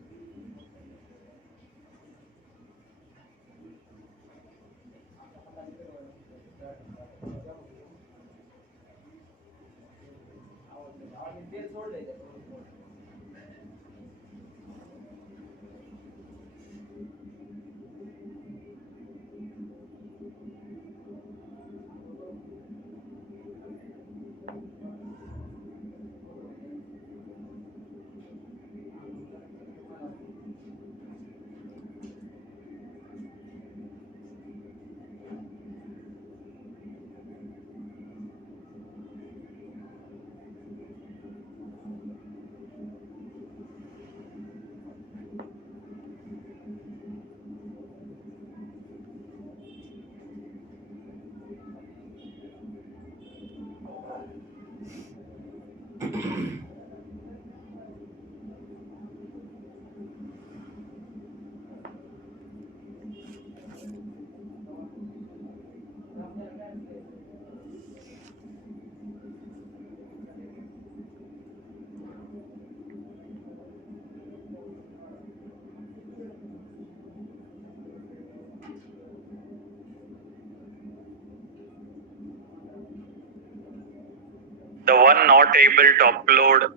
The one not able to upload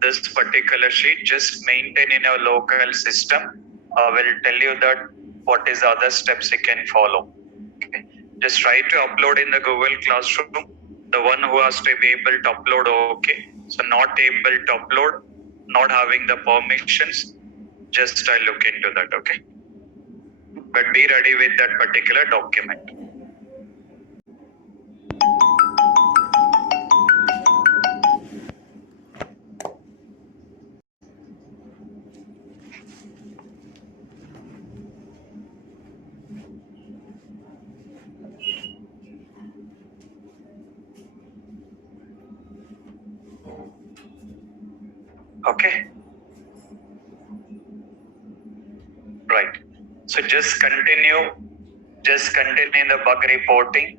this particular sheet, just maintain in a local system. I will tell you that what is the other steps you can follow. Okay. Just try to upload in the Google Classroom. The one who has to be able to upload, okay. So not able to upload, not having the permissions, just I look into that, okay. But be ready with that particular document. Okay. Right. So just continue the bug reporting.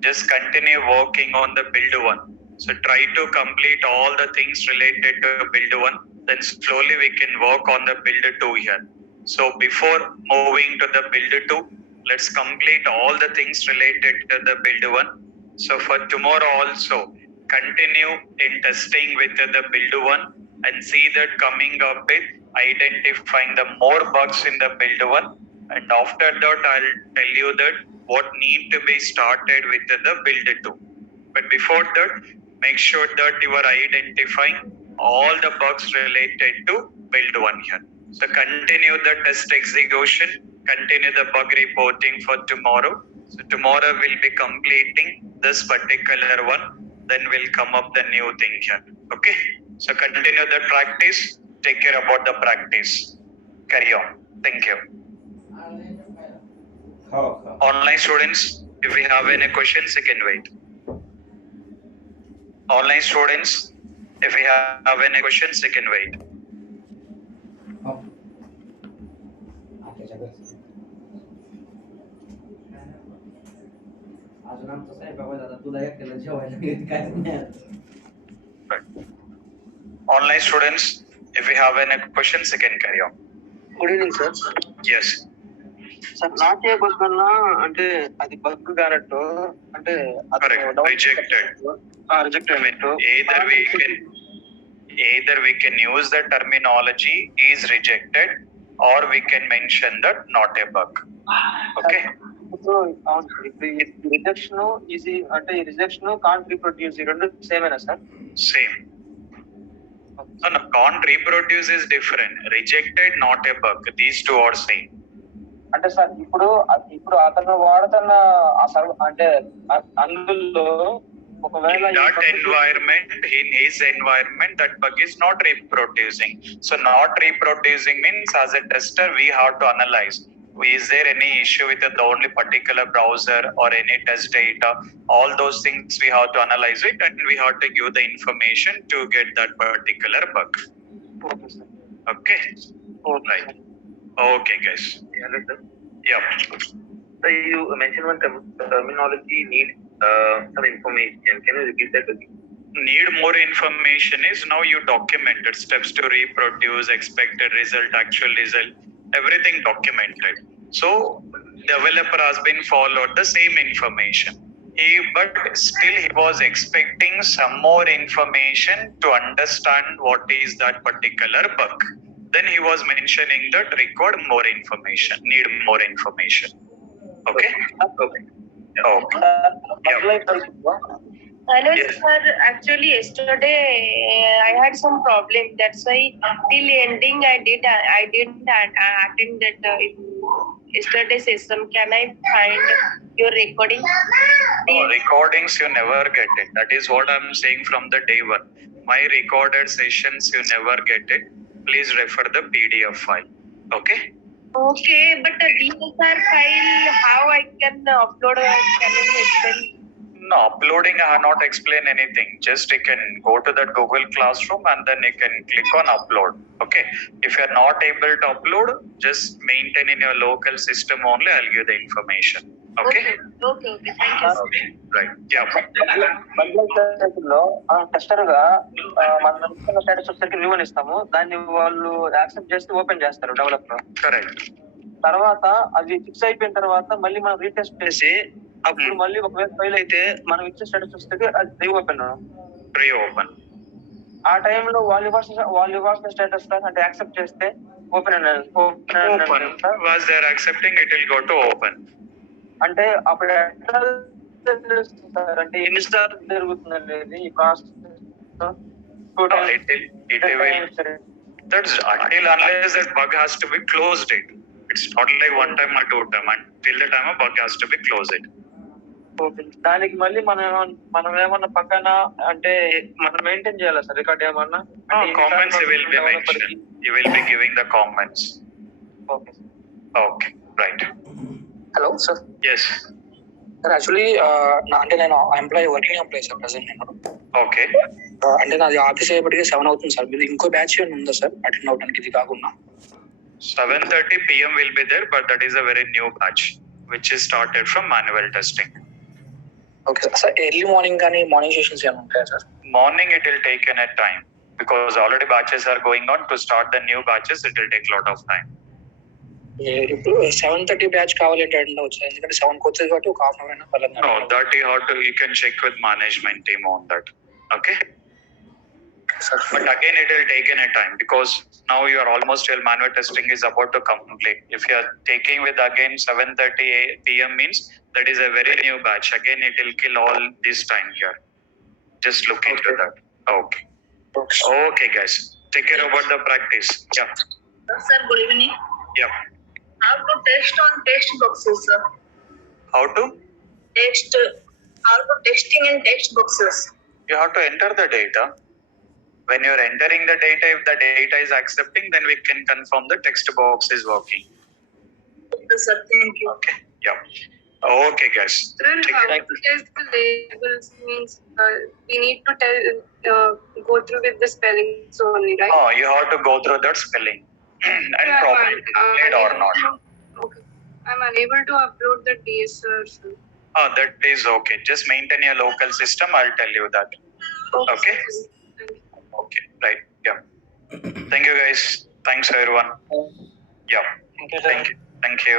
Just continue working on the build one. So try to complete all the things related to build one. Then slowly we can work on the build two here. So before moving to the build two, let's complete all the things related to the build one. So for tomorrow also, continue in testing with the build one and see that coming up with identifying the more bugs in the build one. And after that, I'll tell you that what need to be started with the build two. But before that, make sure that you are identifying all the bugs related to build one here. So continue the test execution, continue the bug reporting for tomorrow. So tomorrow we'll be completing this particular one, then we'll come up the new thing here. Okay. So continue the practice, take care about the practice. Carry on. Thank you. Online students, if you have any questions, you can wait. Online students, if you have any questions, you can wait. अजून आमचं साहेब दादा तुला एकट्याला जेवायला मिळत काय नाही. Online students, if you have any questions, you can carry on. Good evening sir. Yes. Sir నాకే బగ్ వల్ల అంటే అది బగ్ కానట్టు అంటే Correct. Rejected. Reject Either we can use the terminology is rejected or we can mention that not a bug. Okay. So అవును sir ఇప్పుడు rejection easy అంటే ఈ రిజెక్షన్ కాంట్ రీప్రొడ్యూస్ ఈ రెండు సేమేనా sir? Same. No, can't reproduce is different. Rejected, not a bug. These two are same. అంటే sir ఇప్పుడు అతను వాడుతున్న ఆ సర్వ అంటే అందులో ఒకవేళ in that environment, in his environment, that bug is not reproducing. So not reproducing means as a tester, we have to analyze. Is there any issue with the only particular browser or any test data? All those things we have to analyze it and we have to give the information to get that particular bug. Okay sir. Okay? Okay Right. Sir. Okay, guys. Yeah. So you mentioned one terminology need some information. Can you repeat that again? Need more information is now you documented steps to reproduce, expected result, actual result, everything documented. So developer has been followed the same information. But still he was expecting some more information to understand what is that particular bug. Then he was mentioning that record more information, need more information. Okay? Okay. Okay. Hello, Yes. sir. Actually, yesterday I had some problem. That's why till ending I didn't attend that yesterday session. Can I find your recording? No, recordings you never get it. That is what I'm saying from the day one. My recorded sessions you never get it. Please refer the PDF file. Okay? Okay, but the DSR file, how I can upload? Can you explain? No, uploading I have not explained anything. Just you can go to that Google Classroom and then you can click on upload. Okay? If you are not able to upload, just maintain in your local system only. I'll give the information. Okay? Okay. Thank you, sir. Right. Yeah. లో tester గా మనం ఇస్తున్న status వచ్చేసరికి new అని ఇస్తాము. దాన్ని వాళ్ళు accept చేస్తే ఓపెన్ చేస్తారు డెవలపర్. Correct. తర్వాత అది ఫిక్స్ అయిపోయిన తర్వాత మళ్ళీ మనం రీటెస్ట్ చేసి అప్పుడు మళ్ళీ ఒకవేళ ఫెయిల్ అయితే మనం ఇచ్చే స్టేటస్ వస్తే అది రీఓపెన్. Reopen. ఆ టైంలో వాళ్ళు ఇవ్వాల్సిన స్టేటస్ అంటే యాక్సెప్ట్ చేస్తే open Open. Once they are accepting, it will go to open. అంటే అప్పుడు ఎట్లా తెలుస్తుంది సార్? అంటే ఎన్నిసార్లు జరుగుతుంది అనేది ఈ process? It will. That's until unless that bug has to be closed it. It's not like one time or two time. Until the time a bug has to be closed. దానికి మళ్ళీ మనం ఏమన్నా పక్కన అంటే మనం మెయింటైన్ చేయాలా sir record ఏమన్నా? Comments you will be mentioned. You will be giving the comments. Okay. Okay. Right. Hello sir. Yes. Sir actually అంటే నేను వర్కింగ్ ఎంప్లాయీ సార్ ప్రజెంట్ నేను. Okay. అంటే నాది ఆఫీస్ అయ్యేప్పటికీ 7 అవుతుంది సార్. మీరు ఇంకో బ్యాచ్ ఉందా సార్ అటెండ్ అవడానికి ఇది కాకుండా? 7:30 PM will be there, but that is a very new batch which is started from manual testing. Okay sir. Early morning కానీ మార్నింగ్ సెషన్స్ ఏమైనా ఉంటాయా sir? Morning it will take in a time because already batches are going on. To start the new batches, it will take a lot of time. ఇప్పుడు 7:30 batch కావాలంటే attend అవ్వచ్చు ఎందుకంటే 7 వచ్చేది కాబట్టి ఒక హాఫ్ అవర్ అయినా పర్లేదు. No, that you can check with management team on that. Okay. But again, it will take in a time because now your almost your manual testing is about to complete. If you are taking with again 7:30 PM means that is a very new batch. Again, it will kill all this time here. Just look into that. Okay. Okay, guys. Take care about the practice. Yeah. Sir, good evening. Yeah. How to test on text boxes, sir? How to? How to testing in text boxes? You have to enter the data. When you are entering the data, if the data is accepting, then we can confirm the text box is working. Okay, sir. Thank you. Okay. Yeah. Okay, guys. Sir, how to test the labels means we need to go through with the spellings only, right? Oh, you have to go through that spelling and Yeah, probably complete or not. Okay. I'm unable to upload the DSR, sir. Oh, that is okay. Just maintain your local system. I'll tell you that. Okay. Thank you. Okay. Right. Yeah. Thank you, guys. Thanks, everyone. Yeah. Thank you, Thank you. Thank you.